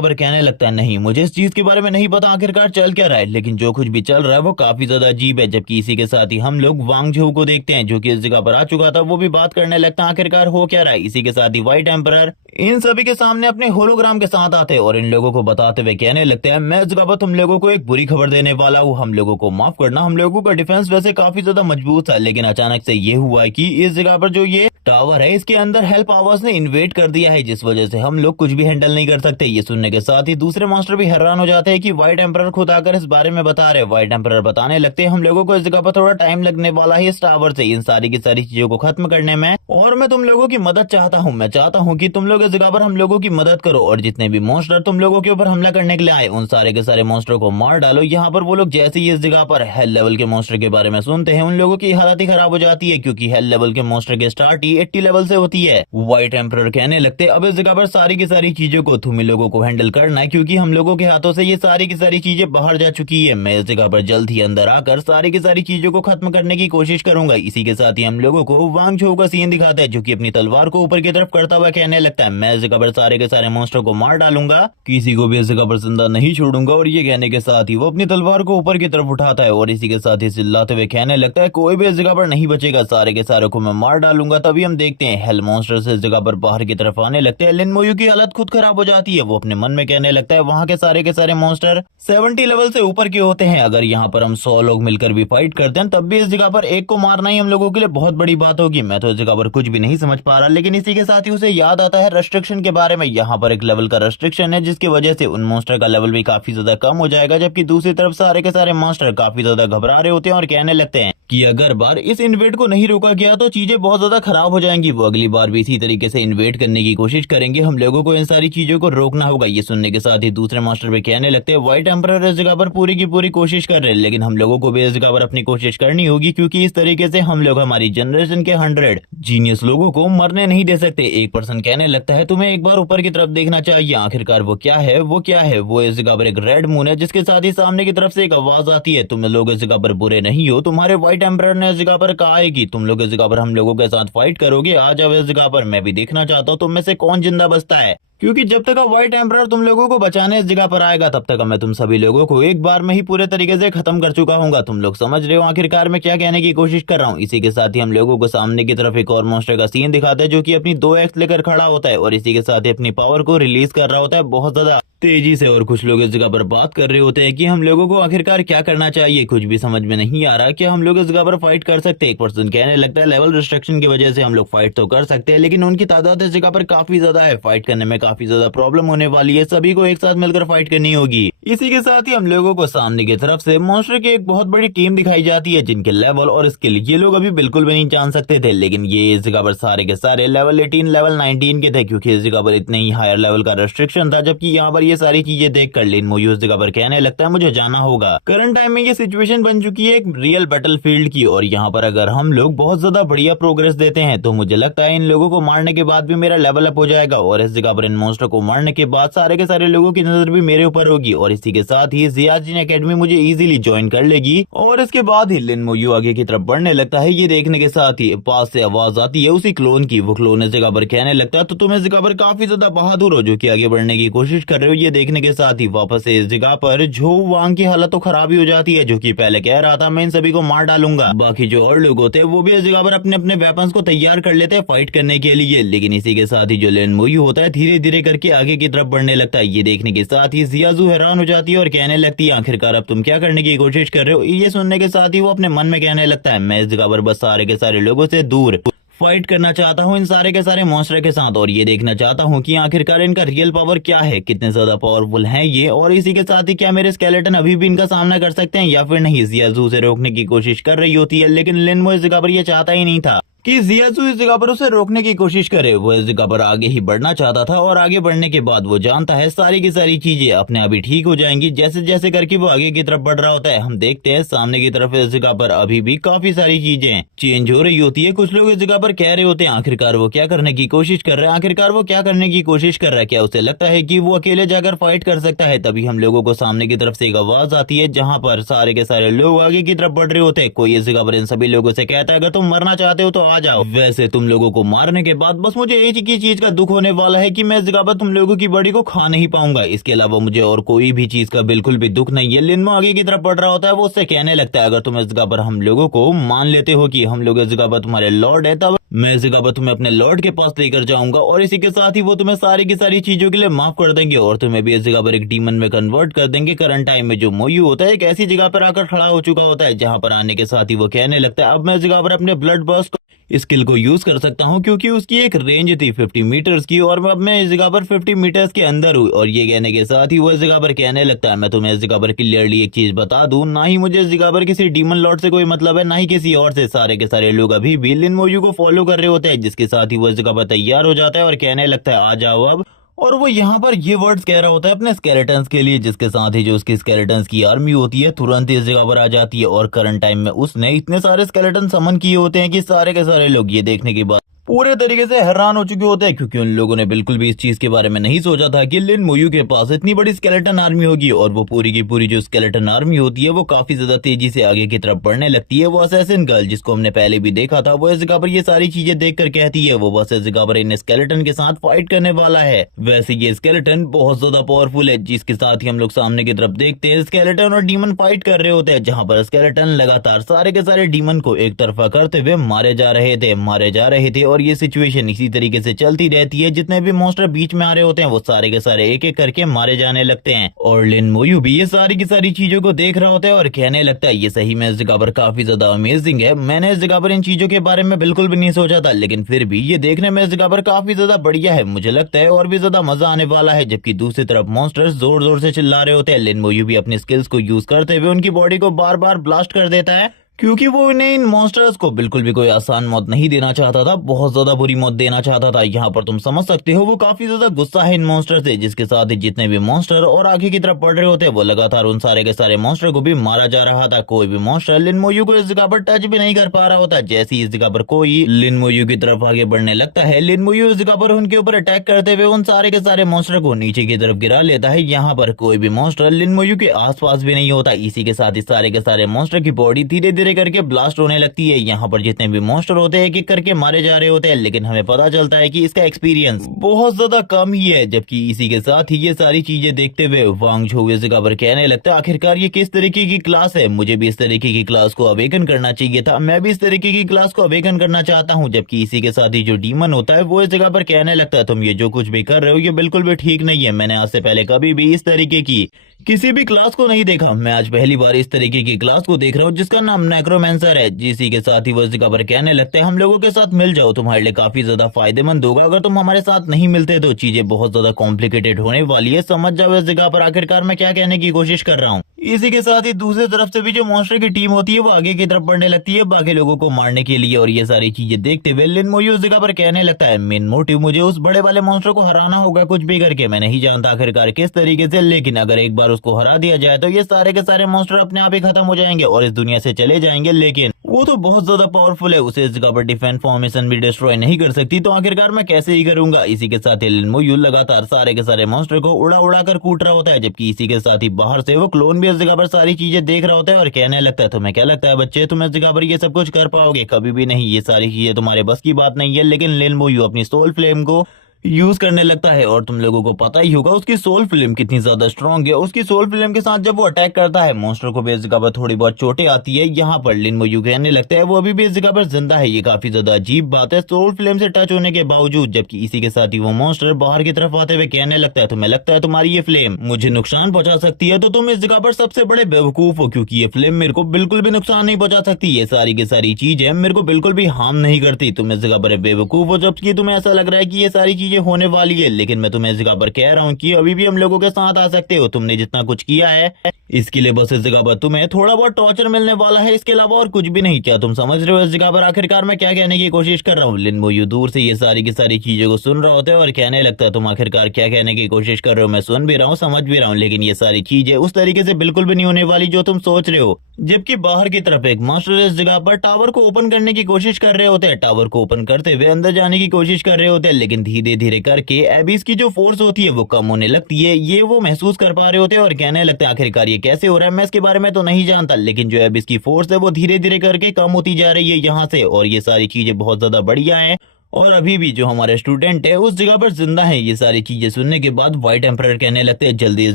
पर कहने लगता है, नहीं, मुझे इस चीज के बारे में नहीं पता आखिरकार चल क्या रहा है, लेकिन जो कुछ भी चल रहा है वो काफी ज्यादा अजीब है। जबकि इसी के साथ ही हम लोग वांग झू को देखते हैं, जो कि इस जगह पर आ चुका था। वो भी बात करने लगता है आखिरकार हो क्या रहा है। इसी के साथ ही व्हाइट एम्परर इन सभी के सामने अपने होलोग्राम के साथ आते हैं और इन लोगों को बताते हुए कहने लगते हैं, मैं इस जगह पर तुम लोगों को एक बुरी खबर देने वाला हूँ। हम लोगों को माफ करना, हम लोगों का डिफेंस वैसे काफी ज्यादा मजबूत था, लेकिन अचानक से ये हुआ है कि इस जगह पर जो ये टावर है, इसके अंदर हेल्प आवर्स ने इन्वेट कर दिया है, जिस वजह से हम लोग कुछ भी हैंडल नहीं कर सकते। ये सुनने के साथ ही दूसरे मास्टर भी हैरान हो जाते हैं कि व्हाइट एम्परर खुद आकर इस बारे में बता रहे। व्हाइट एम्परर बताने लगते हैं, हम लोगों को इस जगह पर थोड़ा टाइम लगने वाला है इस टावर से इन सारी की सारी चीजों को खत्म करने में, और मैं तुम लोगों की मदद चाहता हूँ। मैं चाहता हूँ कि तुम लोग इस जगह पर हम लोगों की मदद करो और जितने भी मॉन्स्टर तुम लोगों के ऊपर हमला करने के लिए आए, उन सारे के सारे मॉन्स्टरों को मार डालो। यहाँ पर वो लोग जैसे ही इस जगह पर हेल लेवल के मॉन्स्टर के बारे में सुनते हैं, उन लोगों की हालत ही खराब हो जाती है, क्योंकि हेल लेवल के मॉन्स्टर की स्टार्ट ही 80 लेवल से होती है। व्हाइट एम्परर कहने लगते, अब इस जगह पर सारी की सारी चीजों को तुम्हें लोगों को हैंडल करना है, क्योंकि हम लोगों के हाथों से ये सारी की सारी चीजें बाहर जा चुकी है। मैं इस जगह पर जल्द ही अंदर आकर सारी की सारी चीजों को खत्म करने की कोशिश करूंगा। इसी के साथ ही हम लोगों को वांग झो का सीन दिखाता है, जो कि अपनी तलवार को ऊपर की तरफ करता हुआ कहने लगता है, मैं इस जगह पर सारे के सारे मॉन्स्टर को मार डालूंगा, किसी को भी इस जगह पर जिंदा नहीं छोड़ूंगा। और ये कहने के साथ ही वो अपनी तलवार को ऊपर की तरफ उठाता है और इसी के साथ ही चिल्लाते हुए कहने लगता है, कोई भी इस जगह पर नहीं बचेगा, सारे के सारे को मैं मार डालूंगा। तभी हम देखते हैं हेल मॉन्स्टर से इस जगह पर बाहर की तरफ आने लगते हैं। लिन मोयू की हालत खुद खराब हो जाती है। वो अपने मन में कहने लगता है, वहाँ के सारे मॉन्स्टर 70 लेवल से ऊपर के होते हैं। अगर यहाँ पर हम 100 लोग मिलकर भी फाइट करते हैं, तब भी इस जगह पर एक को मारना ही हम लोगों के लिए बहुत बड़ी बात होगी। मैं तो इस जगह पर कुछ भी नहीं समझ पा रहा, लेकिन इसी के साथ ही उसे याद आता है रेस्ट्रिक्शन के बारे में। यहाँ पर एक लेवल का रेस्ट्रिक्शन है, जिसकी वजह से उन मॉन्स्टर का लेवल भी काफी ज्यादा कम हो जाएगा। जबकि दूसरी तरफ सारे के सारे मॉन्स्टर काफी ज्यादा घबरा रहे होते हैं और कहने लगते हैं कि अगर बार इस इन्वेट को नहीं रोका गया तो चीजें बहुत ज्यादा खराब हो जाएंगी। वो अगली बार भी इसी तरीके से इन्वेट करने की कोशिश करेंगे। हम लोगों को इन सारी चीजों को रोकना होगा। ये सुनने के साथ ही दूसरे मास्टर भी कहने लगते हैं, व्हाइट एम्परर इस जगह पर पूरी की पूरी कोशिश कर रहे हैं, लेकिन हम लोगों को भी इस जगह पर अपनी कोशिश करनी होगी, क्योंकि इस तरीके से हम लोग हमारी जनरेशन के 100 जीनियस लोगों को मरने नहीं दे सकते। एक पर्सन कहने लगता है, तुम्हें एक बार ऊपर की तरफ देखना चाहिए, आखिरकार वो क्या है, वो क्या है। वो इस जगह पर एक रेड मून है, जिसके साथ ही सामने की तरफ से एक आवाज आती है, तुम लोग इस जगह पर बुरे नहीं हो, तुम्हारे व्हाइट एम्परर ने इस जगह पर कहा है कि तुम लोग इस जगह पर हम लोगों के साथ फाइट करोगे। आ जाओ इस जगह पर, मैं भी देखना चाहता हूँ तुम में से कौन जिंदा बचता है, क्योंकि जब तक व्हाइट एम्परर तुम लोगों को बचाने इस जगह पर आएगा, तब तक मैं तुम सभी लोगों को एक बार में ही पूरे तरीके से खत्म कर चुका हूँ। तुम लोग समझ रहे हो आखिरकार मैं क्या कहने की कोशिश कर रहा हूँ। इसी के साथ ही हम लोगों को सामने की तरफ एक और मॉन्स्टर का सीन दिखाता है, जो कि अपनी 2 एक्स लेकर खड़ा होता है और इसी के साथ ही अपनी पावर को रिलीज कर रहा होता है बहुत ज्यादा तेजी से। और कुछ लोग इस जगह पर बात कर रहे होते हैं कि हम लोगों को आखिरकार क्या करना चाहिए, कुछ भी समझ में नहीं आ रहा कि हम लोग इस जगह पर फाइट कर सकते हैं। एक पर्सन कहने लगता है, लेवल रिस्ट्रिक्शन की वजह से हम लोग फाइट तो कर सकते हैं, लेकिन उनकी तादाद इस जगह पर काफी ज्यादा है, फाइट करने में काफी ज्यादा प्रॉब्लम होने वाली है, सभी को एक साथ मिलकर फाइट करनी होगी। इसी के साथ ही हम लोगों को सामने की तरफ से मॉन्स्टर की एक बहुत बड़ी टीम दिखाई जाती है, जिनके लेवल और स्किल ये लोग अभी बिल्कुल भी नहीं जान सकते थे, लेकिन ये इस जगह पर सारे के सारे लेवल 18 लेवल 19 के थे, क्योंकि इस जगह पर इतने ही हायर लेवल का रेस्ट्रिक्शन था। जबकि यहाँ पर ये सारी चीजें देखकर लिन मोयू इस जगह पर कहने लगता है, मुझे जाना होगा। करंट टाइम में ये सिचुएशन बन चुकी है एक रियल बैटलफील्ड की, और यहाँ पर अगर हम लोग बहुत ज्यादा बढ़िया प्रोग्रेस देते हैं तो मुझे लगता है इन लोगों को मारने के बाद भी मेरा लेवल अप हो जाएगा, और इस जगह पर इन मॉन्स्टर को मारने के बाद सारे के सारे लोगों की नजर भी मेरे ऊपर होगी, और इसी के साथ ही जियाजिन एकेडमी मुझे इजीली ज्वाइन कर लेगी। और इसके बाद ही लिन मोयू आगे की तरफ बढ़ने लगता है। ये देखने के साथ ही पास से आवाज आती है उसी क्लोन की। वो क्लोन इस जगह पर कहने लगता है, तो तुम इस जगह पर काफी ज्यादा बहादुर हो, जो कि आगे बढ़ने की कोशिश कर रहे हो। ये देखने के साथ ही वापस से इस जगह पर झो वांग की हालत तो खराब ही हो जाती है, जो कि पहले कह रहा था मैं इन सभी को मार डालूंगा। बाकी जो और लोग होते हैं वो भी इस जगह पर अपने अपने वेपन्स को तैयार कर लेते हैं फाइट करने के लिए, लेकिन इसी के साथ ही जो लिन मोयू होता है धीरे धीरे करके आगे की तरफ बढ़ने लगता है। ये देखने के साथ ही जियाजू हैरान हो जाती है और कहने लगती है, आखिरकार अब तुम क्या करने की कोशिश कर रहे हो। ये सुनने के साथ ही वो अपने मन में कहने लगता है, मैं इस जगह पर बस सारे के सारे लोगों से दूर फाइट करना चाहता हूँ इन सारे के सारे मॉन्स्टर के साथ और ये देखना चाहता हूँ कि आखिरकार इनका रियल पावर क्या है, कितने ज्यादा पावरफुल हैं ये, और इसी के साथ ही क्या मेरे स्केलेटन अभी भी इनका सामना कर सकते हैं या फिर नहीं। जियाजू से रोकने की कोशिश कर रही होती है, लेकिन लिनमो इस जगह पर ये चाहता ही नहीं था कि जियाजू इस जगह पर उसे रोकने की कोशिश करे। वो इस जगह पर आगे ही बढ़ना चाहता था और आगे बढ़ने के बाद वो जानता है सारी की सारी चीजें अपने आप ही ठीक हो जाएंगी। जैसे जैसे करके वो आगे की तरफ बढ़ रहा होता है, हम देखते हैं सामने की तरफ इस जगह पर अभी भी काफी सारी चीजें चेंज हो रही होती है। कुछ लोग इस जगह पर कह रहे होते हैं आखिरकार वो क्या करने की कोशिश कर रहा है, आखिरकार वो क्या करने की कोशिश कर रहा है, क्या उसे लगता है कि वो अकेले जाकर फाइट कर सकता है। तभी हम लोगों को सामने की तरफ से एक आवाज आती है जहां पर सारे के सारे लोग आगे की तरफ बढ़ रहे होते हैं। कोई इस जगह पर इन सभी लोगों से कहता है अगर तुम मरना चाहते हो तो आ जाओ। वैसे तुम लोगों को मारने के बाद बस मुझे एक ही चीज का दुख होने वाला है कि मैं इस जगह पर तुम लोगों की बॉडी को खा नहीं पाऊंगा। इसके अलावा मुझे और कोई भी चीज का बिल्कुल भी दुख नहीं है। लिनमो आगे की तरफ बढ़ रहा होता है, वो उससे कहने लगता है अगर तुम इस जगह पर हम लोगों को मान लेते हो कि हम लोग इस जगह पर तुम्हारे लॉर्ड है, तब मैं इस जगह पर तुम्हें अपने लॉर्ड के पास लेकर जाऊंगा और इसी के साथ ही वो तुम्हें सारी की सारी चीजों के लिए माफ कर देंगे और तुम्हें भी इस जगह पर एक डीमन में कन्वर्ट कर देंगे। करंट टाइम में जो मोयू होता है एक ऐसी जगह पर आकर खड़ा हो चुका होता है जहां पर आने के साथ ही वो कहने लगता है अब मैं इस जगह पर अपने ब्लड बर्स्ट स्किल को यूज कर सकता हूं क्योंकि उसकी एक रेंज थी 50 मीटर्स की और अब मैं इस जगह पर 50 मीटर्स के अंदर हूं। और ये कहने के साथ ही वो इस जगह पर कहने लगता है मैं तुम्हें इस जगह पर क्लियरली एक चीज बता दूं, ना ही मुझे इस जगह पर किसी डीमन लॉर्ड से कोई मतलब है, ना ही किसी और से। सारे के सारे लोग अभी भी लिनमोयू को फॉलो कर रहे होते हैं, जिसके साथ ही वो इस जगह पर तैयार हो जाता है और कहने लगता है आ जाओ अब। और वो यहाँ पर ये वर्ड्स कह रहा होता है अपने स्केलेटन्स के लिए, जिसके साथ ही जो उसकी स्केलेटन्स की आर्मी होती है तुरंत इस जगह पर आ जाती है। और करंट टाइम में उसने इतने सारे स्केलेटन समन किए होते हैं कि सारे के सारे लोग ये देखने के बाद पूरे तरीके से हैरान हो चुके होते हैं, क्योंकि उन लोगों ने बिल्कुल भी इस चीज के बारे में नहीं सोचा था कि लिनमोयू के पास इतनी बड़ी स्केलेटन आर्मी होगी। और वो पूरी की पूरी जो स्केलेटन आर्मी होती है वो काफी ज्यादा तेजी से आगे की तरफ बढ़ने लगती है। वो असैसिन गर्ल जिसको हमने पहले भी देखा था, वो इस जगह पर ये सारी चीजें देखकर कहती है वो बस इस जगह पर इन स्केलेटन के साथ फाइट करने वाला है। वैसे ये स्केलेटन बहुत ज्यादा पावरफुल है, जिसके साथ ही हम लोग सामने की तरफ देखते हैं स्केलेटन और डीमन फाइट कर रहे होते हैं, जहां पर स्केलेटन लगातार सारे के सारे डीमन को एक तरफा करते हुए मारे जा रहे थे। और ये सिचुएशन इसी तरीके से चलती रहती है, जितने भी मॉन्स्टर बीच में आ रहे होते हैं वो सारे के सारे एक एक करके मारे जाने लगते हैं। और लिनमोयू भी ये सारी की सारी चीजों को देख रहा होता है और कहने लगता है ये सही में इस जगह पर काफी ज्यादा अमेजिंग है, मैंने इस जगह पर इन चीजों के बारे में बिल्कुल भी नहीं सोचा था, लेकिन फिर भी ये देखने में इस जगह पर काफी ज्यादा बढ़िया है, मुझे लगता है और भी ज्यादा मजा आने वाला है। जबकि दूसरी तरफ मॉन्स्टर्स जोर जोर से चिल्ला रहे होते हैं। लिनमोयू भी अपनी स्किल्स को यूज करते हुए उनकी बॉडी को बार बार ब्लास्ट कर देता है, क्योंकि वो इन्हें इन मॉन्स्टर्स को बिल्कुल भी कोई आसान मौत नहीं देना चाहता था, बहुत ज्यादा बुरी मौत देना चाहता था। यहाँ पर तुम समझ सकते हो वो काफी ज्यादा गुस्सा है इन मॉन्स्टर से, जिसके साथ ही जितने भी मॉन्स्टर और आगे की तरफ बढ़ रहे होते हैं वो लगातार उन सारे के सारे मॉन्स्टर को भी मारा जा रहा था। कोई भी मॉन्स्टर लिनमोयू को इस जगह पर टच भी नहीं कर पा रहा होता। जैसे ही इस जगह पर कोई लिनमोयू की तरफ आगे बढ़ने लगता है, लिनमोयू इस जगह पर उनके ऊपर अटैक करते हुए उन सारे के सारे मॉन्स्टर को नीचे की तरफ गिरा लेता है। यहाँ पर कोई भी मॉन्स्टर लिनमोयू के आसपास भी नहीं होता। इसी के साथ ही सारे के सारे मॉन्स्टर की बॉडी धीरे धीरे करके ब्लास्ट होने लगती है। यहाँ पर जितने भी मॉन्स्टर होते हैं एक एक करके मारे जा रहे होते हैं, लेकिन हमें पता चलता है कि इसका एक्सपीरियंस बहुत ज्यादा कम ही है। जबकि इसी के साथ ही ये सारी चीजें देखते हुए वांग झो इस जगह पर कहने लगता है आखिरकार ये किस तरीके की क्लास है, मुझे भी इस तरीके की क्लास को अवेकन करना चाहिए था, मैं भी इस तरीके की क्लास को अवेकन करना चाहता हूँ। जबकि इसी के साथ ही जो डीमन होता है वो इस जगह पर कहने लगता है तुम ये जो कुछ भी कर रहे हो ये बिल्कुल भी ठीक नहीं है, मैंने आज से पहले कभी भी इस तरीके की किसी भी क्लास को नहीं देखा, मैं आज पहली बार इस तरीके की क्लास को देख रहा हूँ जिसका नाम नेक्रोमेंसर है। जिसी के साथ ही वो इस जगह पर कहने लगते हैं हम लोगों के साथ मिल जाओ, तुम्हारे लिए काफी ज्यादा फायदेमंद होगा, अगर तुम हमारे साथ नहीं मिलते तो चीजें बहुत ज्यादा कॉम्प्लिकेटेड होने वाली है, समझ जाओ इस जगह पर आखिरकार मैं क्या कहने की कोशिश कर रहा हूँ। इसी के साथ ही दूसरी तरफ से भी जो मॉन्स्टर की टीम होती है वो आगे की तरफ बढ़ने लगती है बाकी लोगों को मारने के लिए। और ये सारी चीजें देखते हुए लिनमोयू उस जगह पर कहने लगता है मेन मोटिव मुझे उस बड़े वाले मॉन्स्टर को हराना होगा, कुछ भी करके मैं नहीं जानता आखिरकार किस तरीके से, लेकिन अगर एक बार उसको हरा दिया जाए तो ये सारे के सारे मॉन्स्टर अपने आप ही खत्म हो जाएंगे और इस दुनिया से चले जाएंगे। लेकिन वो तो बहुत ज्यादा पावरफुल है, उसे इस जगह पर डिफेंस फॉर्मेशन भी डिस्ट्रॉय नहीं कर सकती, तो आखिरकार मैं कैसे ही करूंगा। इसी के साथ ही लिनमोयू लगातार सारे के सारे मॉन्स्टर को उड़ा उड़ा कर कूट रहा होता है। जबकि इसी के साथ ही बाहर से वो क्लोन भी इस जगह पर सारी चीजें देख रहा होता है और कहने लगता है तुम्हें क्या लगता है बच्चे, तुम इस जगह पर ये सब कुछ कर पाओगे? कभी भी नहीं, ये सारी चीजें तुम्हारे बस की बात नहीं है। लेकिन लिनमोयू अपनी सोल फ्लेम को यूज करने लगता है। और तुम लोगों को पता ही होगा उसकी सोल फिल्म कितनी ज्यादा स्ट्रांग है। उसकी सोल फिल्म के साथ जब वो अटैक करता है मॉन्स्टर को भी इस जगह पर थोड़ी बहुत चोटें आती है। यहाँ पर लिन मोयू कहने लगता है वो अभी भी इस जगह पर जिंदा है। ये काफी ज्यादा अजीब बात है सोल फिल्म से टच होने के बावजूद। जबकि इसी के साथ ही वो मॉन्स्टर बाहर की तरफ आते हुए कहने लगता है तुम्हें लगता है तुम्हारी ये फ्लेम मुझे नुकसान पहुंचा सकती है तो तुम इस जगह पर सबसे बड़े बेवकूफ हो, क्योंकि ये फ्लेम मेरे को बिल्कुल भी नुकसान नहीं पहुंचा सकती। ये सारी की सारी चीजें मेरे को बिल्कुल भी हार्म नहीं करती। तुम इस जगह पर बेवकूफ हो जबकि तुम्हें ऐसा लग रहा है कि ये सारी चीजें होने वाली है। लेकिन मैं तुम्हें इस जगह पर कह रहा हूँ कि अभी भी हम लोगों के साथ आ सकते हो। तुमने जितना कुछ किया है इसके लिए बस इस जगह पर तुम्हें थोड़ा बहुत टॉर्चर मिलने वाला है, इसके अलावा और कुछ भी नहीं। क्या तुम समझ रहे हो इस जगह पर आखिरकार मैं क्या कहने की कोशिश कर रहा हूँ? लिन मोयू दूर से ये सारी की सारी चीजों को सुन रहा होता है और कहने लगता है तुम आखिरकार क्या कहने की कोशिश कर रहे हो? मैं सुन भी रहा हूँ समझ भी रहा हूँ, लेकिन ये सारी चीजें उस तरीके से बिल्कुल भी नहीं होने वाली जो तुम सोच रहे हो। जबकि बाहर की तरफ एक मास्टर इस जगह पर टावर को ओपन करने की कोशिश कर रहे होते हैं। टावर को ओपन करते हुए अंदर जाने की कोशिश कर रहे होते हैं, लेकिन धीरे धीरे करके एबिस की जो फोर्स होती है वो कम होने लगती है। ये वो महसूस कर पा रहे होते हैं और कहने लगते हैं आखिरकार ये कैसे हो रहा है, मैं इसके बारे में तो नहीं जानता, लेकिन जो एबिस की फोर्स है वो धीरे धीरे करके कम होती जा रही है यहाँ से। और ये सारी चीजें बहुत ज्यादा बढ़िया है और अभी भी जो हमारे स्टूडेंट है उस जगह पर जिंदा है। ये सारी चीजें सुनने के बाद व्हाइट एम्परर कहने लगते हैं जल्दी इस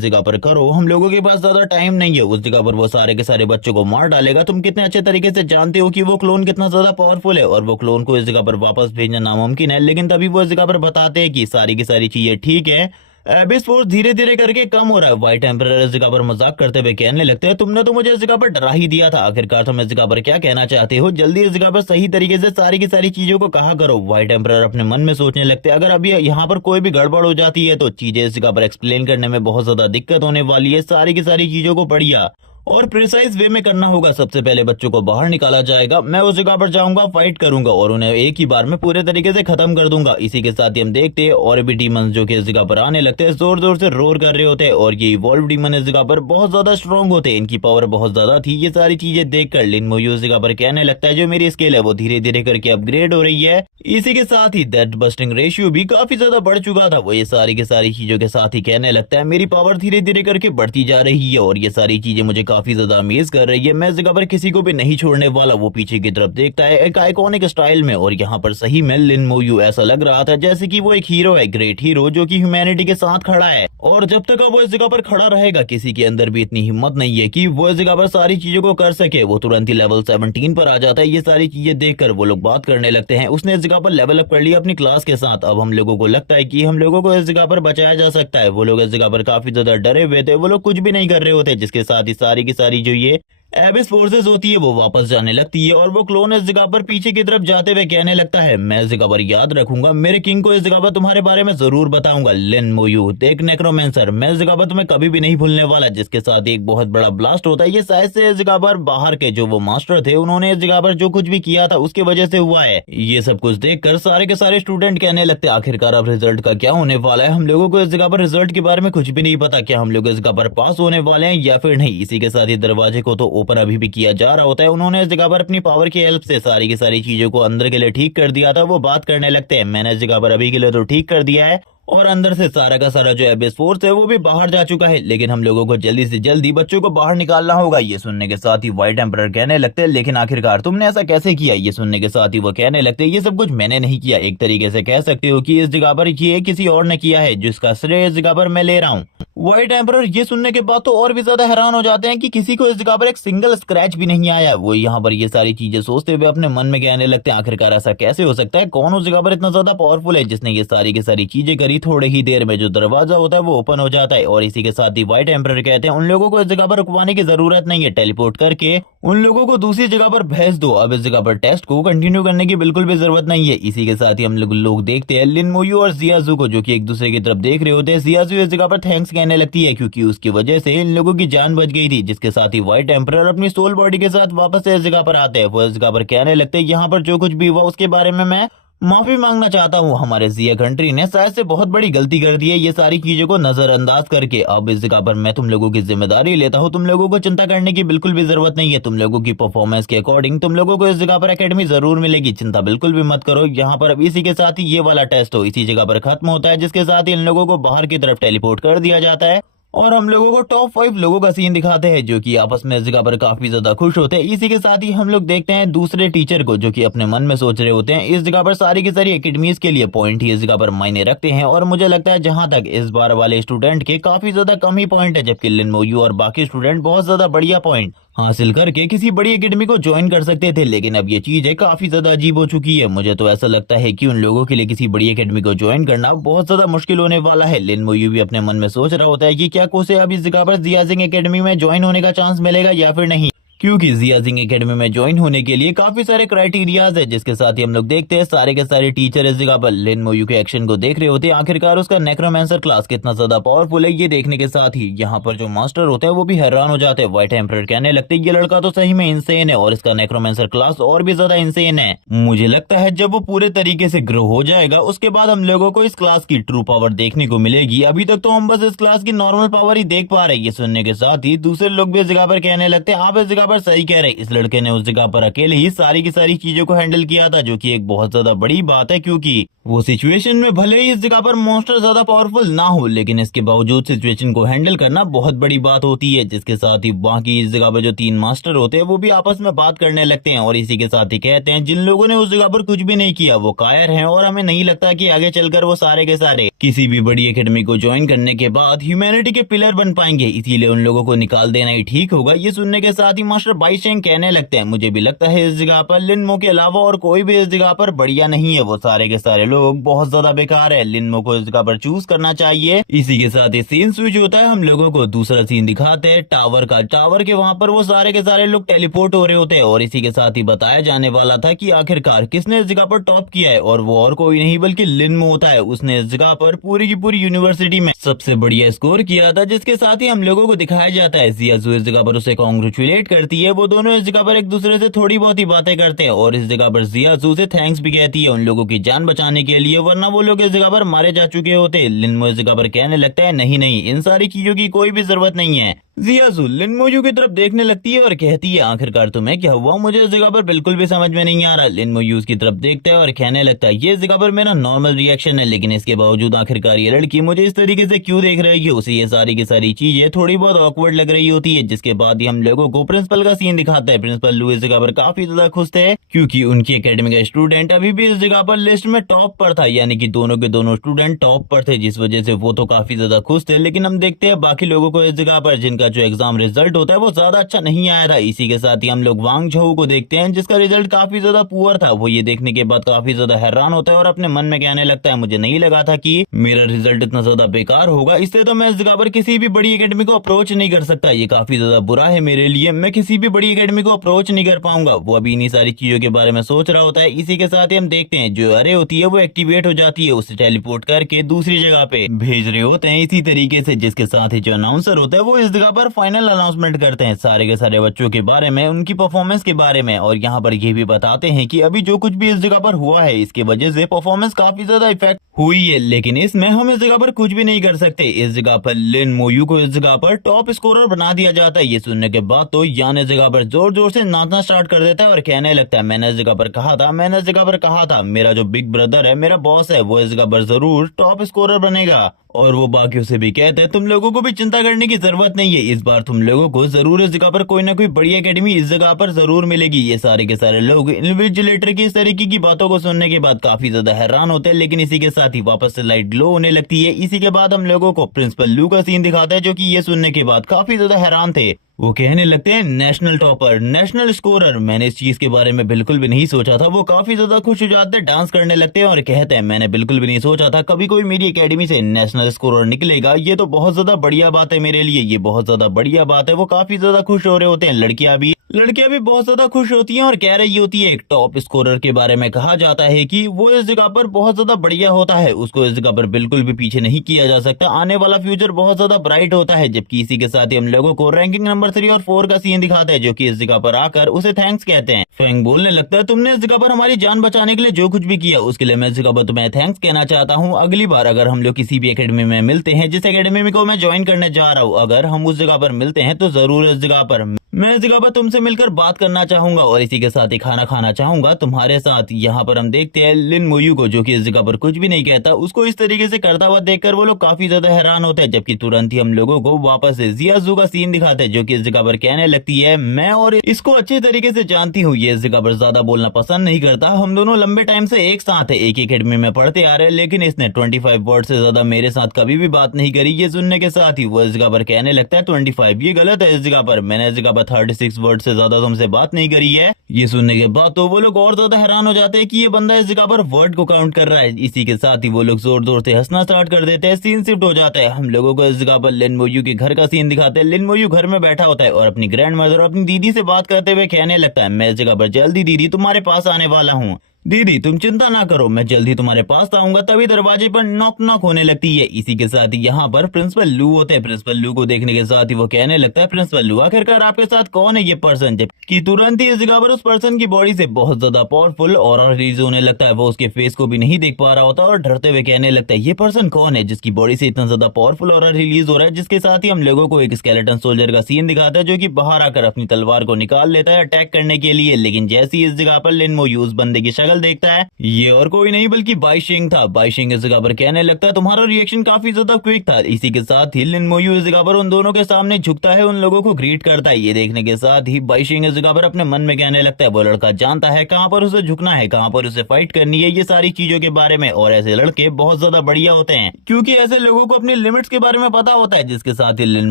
जगह पर करो, हम लोगों के पास ज्यादा टाइम नहीं है। उस जगह पर वो सारे के सारे बच्चों को मार डालेगा। तुम कितने अच्छे तरीके से जानते हो कि वो क्लोन कितना ज्यादा पावरफुल है और वो क्लोन को इस जगह पर वापस भेजना नामुमकिन है। लेकिन तभी वो इस जगह पर बताते हैं कि सारी की सारी चीजें ठीक है, एबिस फोर्स धीरे धीरे करके कम हो रहा है। व्हाइट एम्परर इस जगह पर मजाक करते हुए कहने लगते हैं तुमने तो मुझे इस जगह पर डरा ही दिया था, आखिरकार तुम इस जगह पर क्या कहना चाहते हो? जल्दी इस जगह पर सही तरीके से सारी की सारी चीजों को कहा करो। व्हाइट एम्परर अपने मन में सोचने लगते हैं अगर अभी यहाँ पर कोई भी गड़बड़ हो जाती है तो चीजें इस जगह पर एक्सप्लेन करने में बहुत ज्यादा दिक्कत होने वाली है। सारी की सारी चीजों को बढ़िया और प्रिसाइज वे में करना होगा। सबसे पहले बच्चों को बाहर निकाला जाएगा, मैं उस जगह पर जाऊंगा, फाइट करूंगा और उन्हें एक ही बार में पूरे तरीके से खत्म कर दूंगा। इसी के साथ ही हम देखते हैं और भी डीमंस जो कि इस जगह पर आने लगते हैं, जोर जोर से रोर कर रहे होते हैं और ये इवॉल्व डीमन इस जगह पर बहुत ज्यादा स्ट्रॉन्ग होते हैं, इनकी पावर बहुत ज्यादा थी। ये सारी चीजें देखकर लिन मोयू इस जगह पर कहने लगता है जो मेरी स्केल है वो धीरे धीरे करके अपग्रेड हो रही है। इसी के साथ ही डेथ बस्टिंग रेशियो भी काफी ज्यादा बढ़ चुका था। वो ये सारी की सारी चीजों के साथ ही कहने लगता है मेरी पावर धीरे धीरे करके बढ़ती जा रही है और ये सारी चीजें मुझे काफी ज्यादा अमेज कर रही है। मैं इस जगह पर किसी को भी नहीं छोड़ने वाला। वो पीछे की तरफ देखता है एक आइकॉनिक स्टाइल में और यहाँ पर सही में लिन मोयू ऐसा लग रहा था जैसे कि वो एक हीरो है, ग्रेट हीरो जो कि ह्यूमैनिटी के साथ खड़ा है। और जब तक वो इस जगह पर खड़ा रहेगा किसी के अंदर भी इतनी हिम्मत नहीं है कि वो इस जगह पर सारी चीजों को कर सके। वो तुरंत ही लेवल 17 पर आ जाता है। ये सारी चीजें देखकर वो लोग बात करने लगते हैं उसने इस जगह पर लेवल अप कर लिया अपनी क्लास के साथ। अब हम लोगों को लगता है कि हम लोगों को इस जगह पर बचाया जा सकता है। वो लोग इस जगह पर काफी ज्यादा डरे हुए थे, वो लोग कुछ भी नहीं कर रहे होते, जिसके साथ ही सारी की सारी जो ये एबिस फोर्सेस होती है वो वापस जाने लगती है और वो क्लोन इस जगह पर पीछे की तरफ जाते हुए कहने लगता है मैं इस जगह पर याद रखूंगा, मेरे किंग को इस जगह पर तुम्हारे बारे में जरूर बताऊंगा। लिन मोयू देख नेक्रोमेंसर, मैं इस जगह पर तुम्हें कभी भी नहीं भूलने वाला। जिसके साथ एक बहुत बड़ा ब्लास्ट होता है। ये शायद से इस जगह पर बाहर के जो वो मास्टर थे उन्होंने इस जगह पर जो कुछ भी किया था उसकी वजह से हुआ है। ये सब कुछ देखकर सारे के सारे स्टूडेंट कहने लगते हैं आखिरकार अब रिजल्ट का क्या होने वाला है? हम लोगों को इस जगह पर रिजल्ट के बारे में कुछ भी नहीं पता। क्या हम लोग इस जगह पर पास होने वाले हैं या फिर नहीं? इसी के साथ ही दरवाजे को तो ओपन अभी भी किया जा रहा होता है। उन्होंने इस जगह पर अपनी पावर की हेल्प से सारी की सारी चीजों को अंदर के लिए ठीक कर दिया था। वो बात करने लगते हैं मैंने इस जगह पर अभी के लिए तो ठीक कर दिया है और अंदर से सारा का सारा जो एबिस फोर्स है वो भी बाहर जा चुका है, लेकिन हम लोगों को जल्दी से जल्दी बच्चों को बाहर निकालना होगा। ये सुनने के साथ ही व्हाइट एम्परर कहने लगते हैं लेकिन आखिरकार तुमने ऐसा कैसे किया? ये सुनने के साथ ही वो कहने लगते हैं ये सब कुछ मैंने नहीं किया, एक तरीके से कह सकते हो कि इस जगह पर ये किसी और ने किया है जिसका श्रेय इस जगह पर मैं ले रहा हूँ। व्हाइट एम्परर ये सुनने के बाद तो और भी ज्यादा हैरान हो जाते हैं कि किसी को इस जगह पर एक सिंगल स्क्रैच भी नहीं आया। वो यहाँ पर ये सारी चीजें सोचते हुए अपने मन में कहने लगते हैं आखिरकार ऐसा कैसे हो सकता है? कौन उस जगह पर इतना ज्यादा पावरफुल है जिसने ये सारी की सारी चीजें करी? थोड़े ही देर में जो दरवाजा होता है वो ओपन हो जाता है और इसी के साथ ही व्हाइट एम्परर कहते हैं उन लोगों को इस जगह पर रुकवाने की जरूरत नहीं है, टेलीपोर्ट करके उन लोगों को दूसरी जगह पर भेज दो। अब इस जगह पर टेस्ट को कंटिन्यू करने की बिल्कुल भी जरूरत नहीं है। इसी के साथ ही हम लोग देखते हैं लिन मोयू और जियाजू को जो कि एक दूसरे की तरफ देख रहे होते हैं। जियाजू इस जगह पर थैंक्स कहने लगती है क्योंकि उसकी वजह से इन लोगों की जान बच गई थी। जिसके साथ ही व्हाइट एम्परर अपनी सोल बॉडी के साथ वापस से इस जगह पर आते हैं। वो इस जगह पर कहने लगते हैं यहाँ पर जो कुछ भी हुआ उसके बारे में मैं माफी मांगना चाहता हूँ। हमारे जिया कंट्री ने शायद से बहुत बड़ी गलती कर दी है ये सारी चीजों को नजरअंदाज करके। अब इस जगह पर मैं तुम लोगों की जिम्मेदारी लेता हूँ। तुम लोगों को चिंता करने की बिल्कुल भी जरूरत नहीं है। तुम लोगों की परफॉर्मेंस के अकॉर्डिंग तुम लोगों को इस जगह पर एकेडमी जरूर मिलेगी, चिंता बिल्कुल भी मत करो। यहाँ पर अब इसी के साथ ही ये वाला टेस्ट हो इसी जगह पर खत्म होता है, जिसके साथ ही इन लोगों को बाहर की तरफ टेलीपोर्ट कर दिया जाता है और हम लोगों को टॉप 5 लोगों का सीन दिखाते हैं जो कि आपस में इस जगह पर काफी ज्यादा खुश होते हैं। इसी के साथ ही हम लोग देखते हैं दूसरे टीचर को जो कि अपने मन में सोच रहे होते हैं इस जगह पर सारी की सारी एकेडमीज के लिए पॉइंट ही इस जगह पर मायने रखते हैं। और मुझे लगता है जहां तक इस बार वाले स्टूडेंट के काफी ज्यादा कम ही पॉइंट है, जबकि लिन मोयू और बाकी स्टूडेंट बहुत ज्यादा बढ़िया पॉइंट हासिल करके किसी बड़ी एकेडमी को ज्वाइन कर सकते थे। लेकिन अब ये चीज है काफी ज्यादा अजीब हो चुकी है। मुझे तो ऐसा लगता है कि उन लोगों के लिए किसी बड़ी एकेडमी को ज्वाइन करना बहुत ज्यादा मुश्किल होने वाला है। लिन मोयू भी अपने मन में सोच रहा होता है कि क्या उसे अब इस जगह पर जिया सिंह एकेडमी में ज्वाइन होने का चांस मिलेगा या फिर नहीं, क्योंकि जिया सिंह एकेडमी में ज्वाइन होने के लिए काफी सारे क्राइटेरियाज है। जिसके साथ ही हम लोग देखते हैं सारे के सारे टीचर इस जगह पर लिन मोयू के एक्शन को देख रहे होते हैं। आखिरकार उसका नेक्रोमेंसर क्लास कितना ज्यादा पावरफुल है ये देखने के साथ ही यहाँ पर जो मास्टर होते हैं वो भी हैरान हो जाते हैं। व्हाइट एम्परर कहने लगते हैं ये लड़का तो सही में इंसेन है और इसका नेक्रोमेंसर क्लास और भी ज्यादा इंसेन है। मुझे लगता है जब वो पूरे तरीके से ग्रो हो जाएगा उसके बाद हम लोगों को इस क्लास की ट्रू पावर देखने को मिलेगी। अभी तक तो हम बस इस क्लास की नॉर्मल पावर ही देख पा रहे हैं। ये सुनने के साथ ही दूसरे लोग भी इस जगह पर कहने लगते हैं आप इस जगह पर सही कह रहे हैं, इस लड़के ने उस जगह पर अकेले ही सारी की सारी चीजों को हैंडल किया था, जो कि एक बहुत ज्यादा बड़ी बात है। क्योंकि वो सिचुएशन में भले ही इस जगह पर मॉन्स्टर ज्यादा पावरफुल ना हो लेकिन इसके बावजूद सिचुएशन को हैंडल करना बहुत बड़ी बात होती है। जिसके साथ ही बाकी इस जगह पर जो 3 मास्टर होते हैं वो भी आपस में बात करने लगते हैं और इसी के साथ ही कहते हैं जिन लोगों ने उस जगह पर कुछ भी नहीं किया वो कायर हैं और हमें नहीं लगता कि आगे चलकर वो सारे के सारे किसी भी बड़ी एकेडमी को ज्वाइन करने के बाद ह्यूमैनिटी के पिलर बन पाएंगे, इसीलिए उन लोगों को निकाल देना ही ठीक होगा। ये सुनने के साथ ही मास्टर बाइशेंग कहने लगते हैं मुझे भी लगता है इस जगह पर लिनमो के अलावा और कोई भी इस जगह पर बढ़िया नहीं है, वो सारे के सारे लोग बहुत ज्यादा बेकार है, लिनमो को इस जगह पर चूज करना चाहिए। इसी के साथ ही सीन स्विच होता है, हम लोगों को दूसरा सीन दिखाते हैं टावर का। टावर के वहां पर वो सारे के सारे लोग टेलीपोर्ट हो रहे होते हैं और इसी के साथ ही बताया जाने वाला था कि आखिरकार किसने इस जगह पर टॉप किया है और वो और कोई नहीं बल्कि लिनमो होता है। उसने इस जगह पर पूरी की पूरी यूनिवर्सिटी में सबसे बढ़िया स्कोर किया था। जिसके साथ ही हम लोगों को दिखाया जाता है जियाजू इस जगह पर उसे कांग्रेचुलेट करती है। वो दोनों इस जगह पर एक दूसरे से थोड़ी बहुत ही बातें करते हैं और इस जगह पर जियाजू से थैंक्स भी कहती है उन लोगों की जान बचाने के लिए, वरना वो लोग इस जगह पर मारे जा चुके होते। लिनमो इस जगह पर कहने लगता है नहीं नहीं इन सारी चीजों की कोई भी जरूरत नहीं है। जियाजू लिनमोयू की तरफ देखने लगती है और कहती है आखिरकार तुम्हें क्या हुआ, मुझे इस जगह पर बिल्कुल भी समझ में नहीं आ रहा। लिनमोयू की तरफ देखता है और कहने लगता है ये इस जगह पर मेरा नॉर्मल रिएक्शन है, लेकिन इसके बावजूद आखिरकार ये लड़की मुझे इस तरीके से क्यों देख रही है। उसे ये सारी की सारी चीजें थोड़ी बहुत ऑकवर्ड लग रही होती है। जिसके बाद ही हम लोगों को प्रिंसिपल का सीन दिखाता है। प्रिंसिपल लू इस जगह पर काफी ज्यादा खुश थे क्योंकि उनकी एकेडमी का स्टूडेंट अभी भी इस जगह पर लिस्ट में टॉप पर था, यानी कि दोनों के दोनों स्टूडेंट टॉप पर थे, जिस वजह से वो तो काफी ज्यादा खुश थे। लेकिन हम देखते हैं बाकी लोगों को इस जगह पर जिनका जो एग्जाम रिजल्ट होता है वो ज्यादा अच्छा नहीं आया था। इसी के साथ ही हम लोग वांग झोउ को देखते हैं जिसका रिजल्ट काफी ज्यादा पुअर था। वो ये देखने के बाद काफी ज्यादा हैरान होता है और अपने मन में कहने लगता है मुझे नहीं लगा था कि मेरा रिजल्ट इतना ज्यादा बेकार होगा, इससे तो मैं इस जगह पर किसी भी बड़ी एकेडमी को अप्रोच नहीं कर सकता। ये काफी ज्यादा बुरा है मेरे लिए, मैं किसी भी बड़ी एकेडमी को अप्रोच नहीं कर पाऊंगा। वो अभी इन्हीं सारी चीजों के बारे में सोच रहा होता है। इसी के साथ ही हम देखते हैं जो अरे होती है वो एक्टिवेट हो जाती है, उसे टेलीपोर्ट करके दूसरी जगह पे भेज रहे होते हैं इसी तरीके से। जिसके साथ ही जो अनाउंसर होता है वो इस जगह पर फाइनल अनाउंसमेंट करते हैं सारे के सारे बच्चों के बारे में, उनकी परफॉर्मेंस के बारे में, और यहाँ पर ये भी बताते हैं कि अभी जो कुछ भी इस जगह पर हुआ है इसके वजह से परफॉर्मेंस काफी ज्यादा इफेक्ट हुई है, लेकिन इसमें हम इस जगह पर कुछ भी नहीं कर सकते। इस जगह पर लिन मोयू को इस जगह पर टॉप स्कोरर बना दिया जाता है। ये सुनने के बाद तो यान इस जगह पर जोर जोर से नाचना स्टार्ट कर देता है और कहने लगता है मैंने इस जगह पर कहा था मेरा जो बिग ब्रदर है, मेरा बॉस है, वो इस जगह पर जरूर टॉप स्कोरर बनेगा। और वो बाकियों से भी कहते हैं तुम लोगों को भी चिंता करने की जरूरत नहीं है, इस बार तुम लोगों को जरूर इस जगह पर कोई ना कोई बड़ी एकेडमी इस जगह पर जरूर मिलेगी। ये सारे के सारे लोग इन्विजिलेटर की इस तरीके की बातों को सुनने के बाद काफी ज्यादा हैरान होते हैं, लेकिन इसी के साथ ही वापस से लाइट ग्लो होने लगती है। इसी के बाद हम लोगों को प्रिंसिपल लू का सीन दिखाता है जो कि ये सुनने के बाद काफी ज्यादा हैरान थे। वो कहने लगते हैं नेशनल टॉपर, नेशनल स्कोरर, मैंने इस चीज के बारे में बिल्कुल भी नहीं सोचा था। वो काफी ज्यादा खुश हो जाते हैं, डांस करने लगते हैं और कहते हैं मैंने बिल्कुल भी नहीं सोचा था कभी कोई मेरी एकेडमी से नेशनल स्कोरर निकलेगा, ये तो बहुत ज्यादा बढ़िया बात है मेरे लिए, ये बहुत ज्यादा बढ़िया बात है। वो काफी ज्यादा खुश हो रहे होते हैं। लड़कियां भी बहुत ज्यादा खुश होती हैं और कह रही होती है एक टॉप स्कोरर के बारे में कहा जाता है कि वो इस जगह पर बहुत ज्यादा बढ़िया होता है, उसको इस जगह पर बिल्कुल भी पीछे नहीं किया जा सकता, आने वाला फ्यूचर बहुत ज्यादा ब्राइट होता है। जबकि इसी के साथ ही हम लोगों को रैंकिंग नंबर 3 और 4 का सीन दिखाता है जो कि इस जगह पर आकर उसे थैंक्स कहते हैं। फैंग बोलने लगता है तुमने इस जगह पर हमारी जान बचाने के लिए जो कुछ भी किया उसके लिए मैं इस जगह पर तुम्हें थैंक्स कहना चाहता हूँ। अगली बार अगर हम लोग किसी भी एकेडमी में मिलते हैं, जिस एकेडमी को मैं ज्वाइन करने जा रहा हूँ, अगर हम उस जगह पर मिलते हैं तो जरूर इस जगह पर मैं इस जगह पर तुमसे मिलकर बात करना चाहूंगा और इसी के साथ ही खाना खाना चाहूंगा तुम्हारे साथ। यहाँ पर हम देखते हैं लिन मोयू को, जो कि इस जगह पर कुछ भी नहीं कहता। उसको इस तरीके से करता हुआ देखकर वो लोग काफी ज्यादा हैरान होते हैं, जबकि तुरंत ही हम लोगों को वापस से जियाजू का सीन दिखाते हैं, जो कि इस जगह पर कहने लगती है मैं और इसको अच्छे तरीके से जानती हूँ, ये इस जगह पर ज्यादा बोलना पसंद नहीं करता। हम दोनों लंबे टाइम से एक साथ है, एक ही एकेडमी में पढ़ते आ रहे हैं, लेकिन इसने 25 वर्ड से ज्यादा मेरे साथ कभी भी बात नहीं करी। ये सुनने के साथ ही वो इस जगह पर कहने लगता है 25, ये गलत है। इस जगह पर मैंने इस जगह पर 36 वर्ड से ज्यादा तुमसे बात नहीं करी है। ये सुनने के बाद तो वो लोग और ज्यादा हैरान हो जाते हैं कि ये बंदा इस जगह पर वर्ड को काउंट कर रहा है। इसी के साथ ही वो लोग जोर जोर से हंसना स्टार्ट कर देते हैं। सीन शिफ्ट हो जाता है, हम लोगों को इस जगह पर लिन मोयू के घर का सीन दिखाते हैं। लिन मोयू घर में बैठा होता है और अपनी ग्रैंड मदर और अपनी दीदी से बात करते हुए कहने लगता है मैं इस जगह पर जल्दी दीदी तुम्हारे पास आने वाला हूँ। दीदी तुम चिंता ना करो, मैं जल्दी तुम्हारे पास आऊंगा। तभी दरवाजे पर नॉक नॉक होने लगती है। इसी के साथ ही यहाँ पर प्रिंसिपल लू होते हैं। प्रिंसिपल लू को देखने के साथ ही वो कहने लगता है प्रिंसिपल लू आखिरकार आपके साथ कौन है ये पर्सन, जबकि तुरंत ही इस जगह पर उस पर्सन की बॉडी से बहुत ज्यादा पावरफुल और रिलीज होने लगता है। वो उसके फेस को भी नहीं देख पा रहा होता और डरते हुए कहने लगता है ये पर्सन कौन है जिसकी बॉडी से इतना ज्यादा पावरफुल और रिलीज हो रहा है। जिसके साथ ही हम लोगों को एक स्केलेटन सोल्जर का सीन दिखाता है, जो की बाहर आकर अपनी तलवार को निकाल लेता है अटैक करने के लिए। लेकिन जैसे ही इस जगह पर लिन मोयू उस बंदे की शक्ल देखता है, ये और कोई नहीं बल्कि बाइशिंग था। बाइशिंग इस जगह पर कहने लगता है तुम्हारा रिएक्शन काफी ज्यादा क्विक था। इसी के साथ ही लिन मोयू इस जगह पर उन दोनों के सामने झुकता है, उन लोगों को ग्रीट करता है। ये देखने के साथ ही बाइशिंग इस जगह पर अपने मन में कहने लगता है वो लड़का जानता है कहां पर उसे झुकना है, कहां पर उसे फाइट करनी है, ये सारी चीजों के बारे में। और ऐसे लड़के बहुत ज्यादा बढ़िया होते हैं क्योंकि ऐसे लोगों को अपनी लिमिट्स के बारे में पता होता है। जिसके साथ ही लिन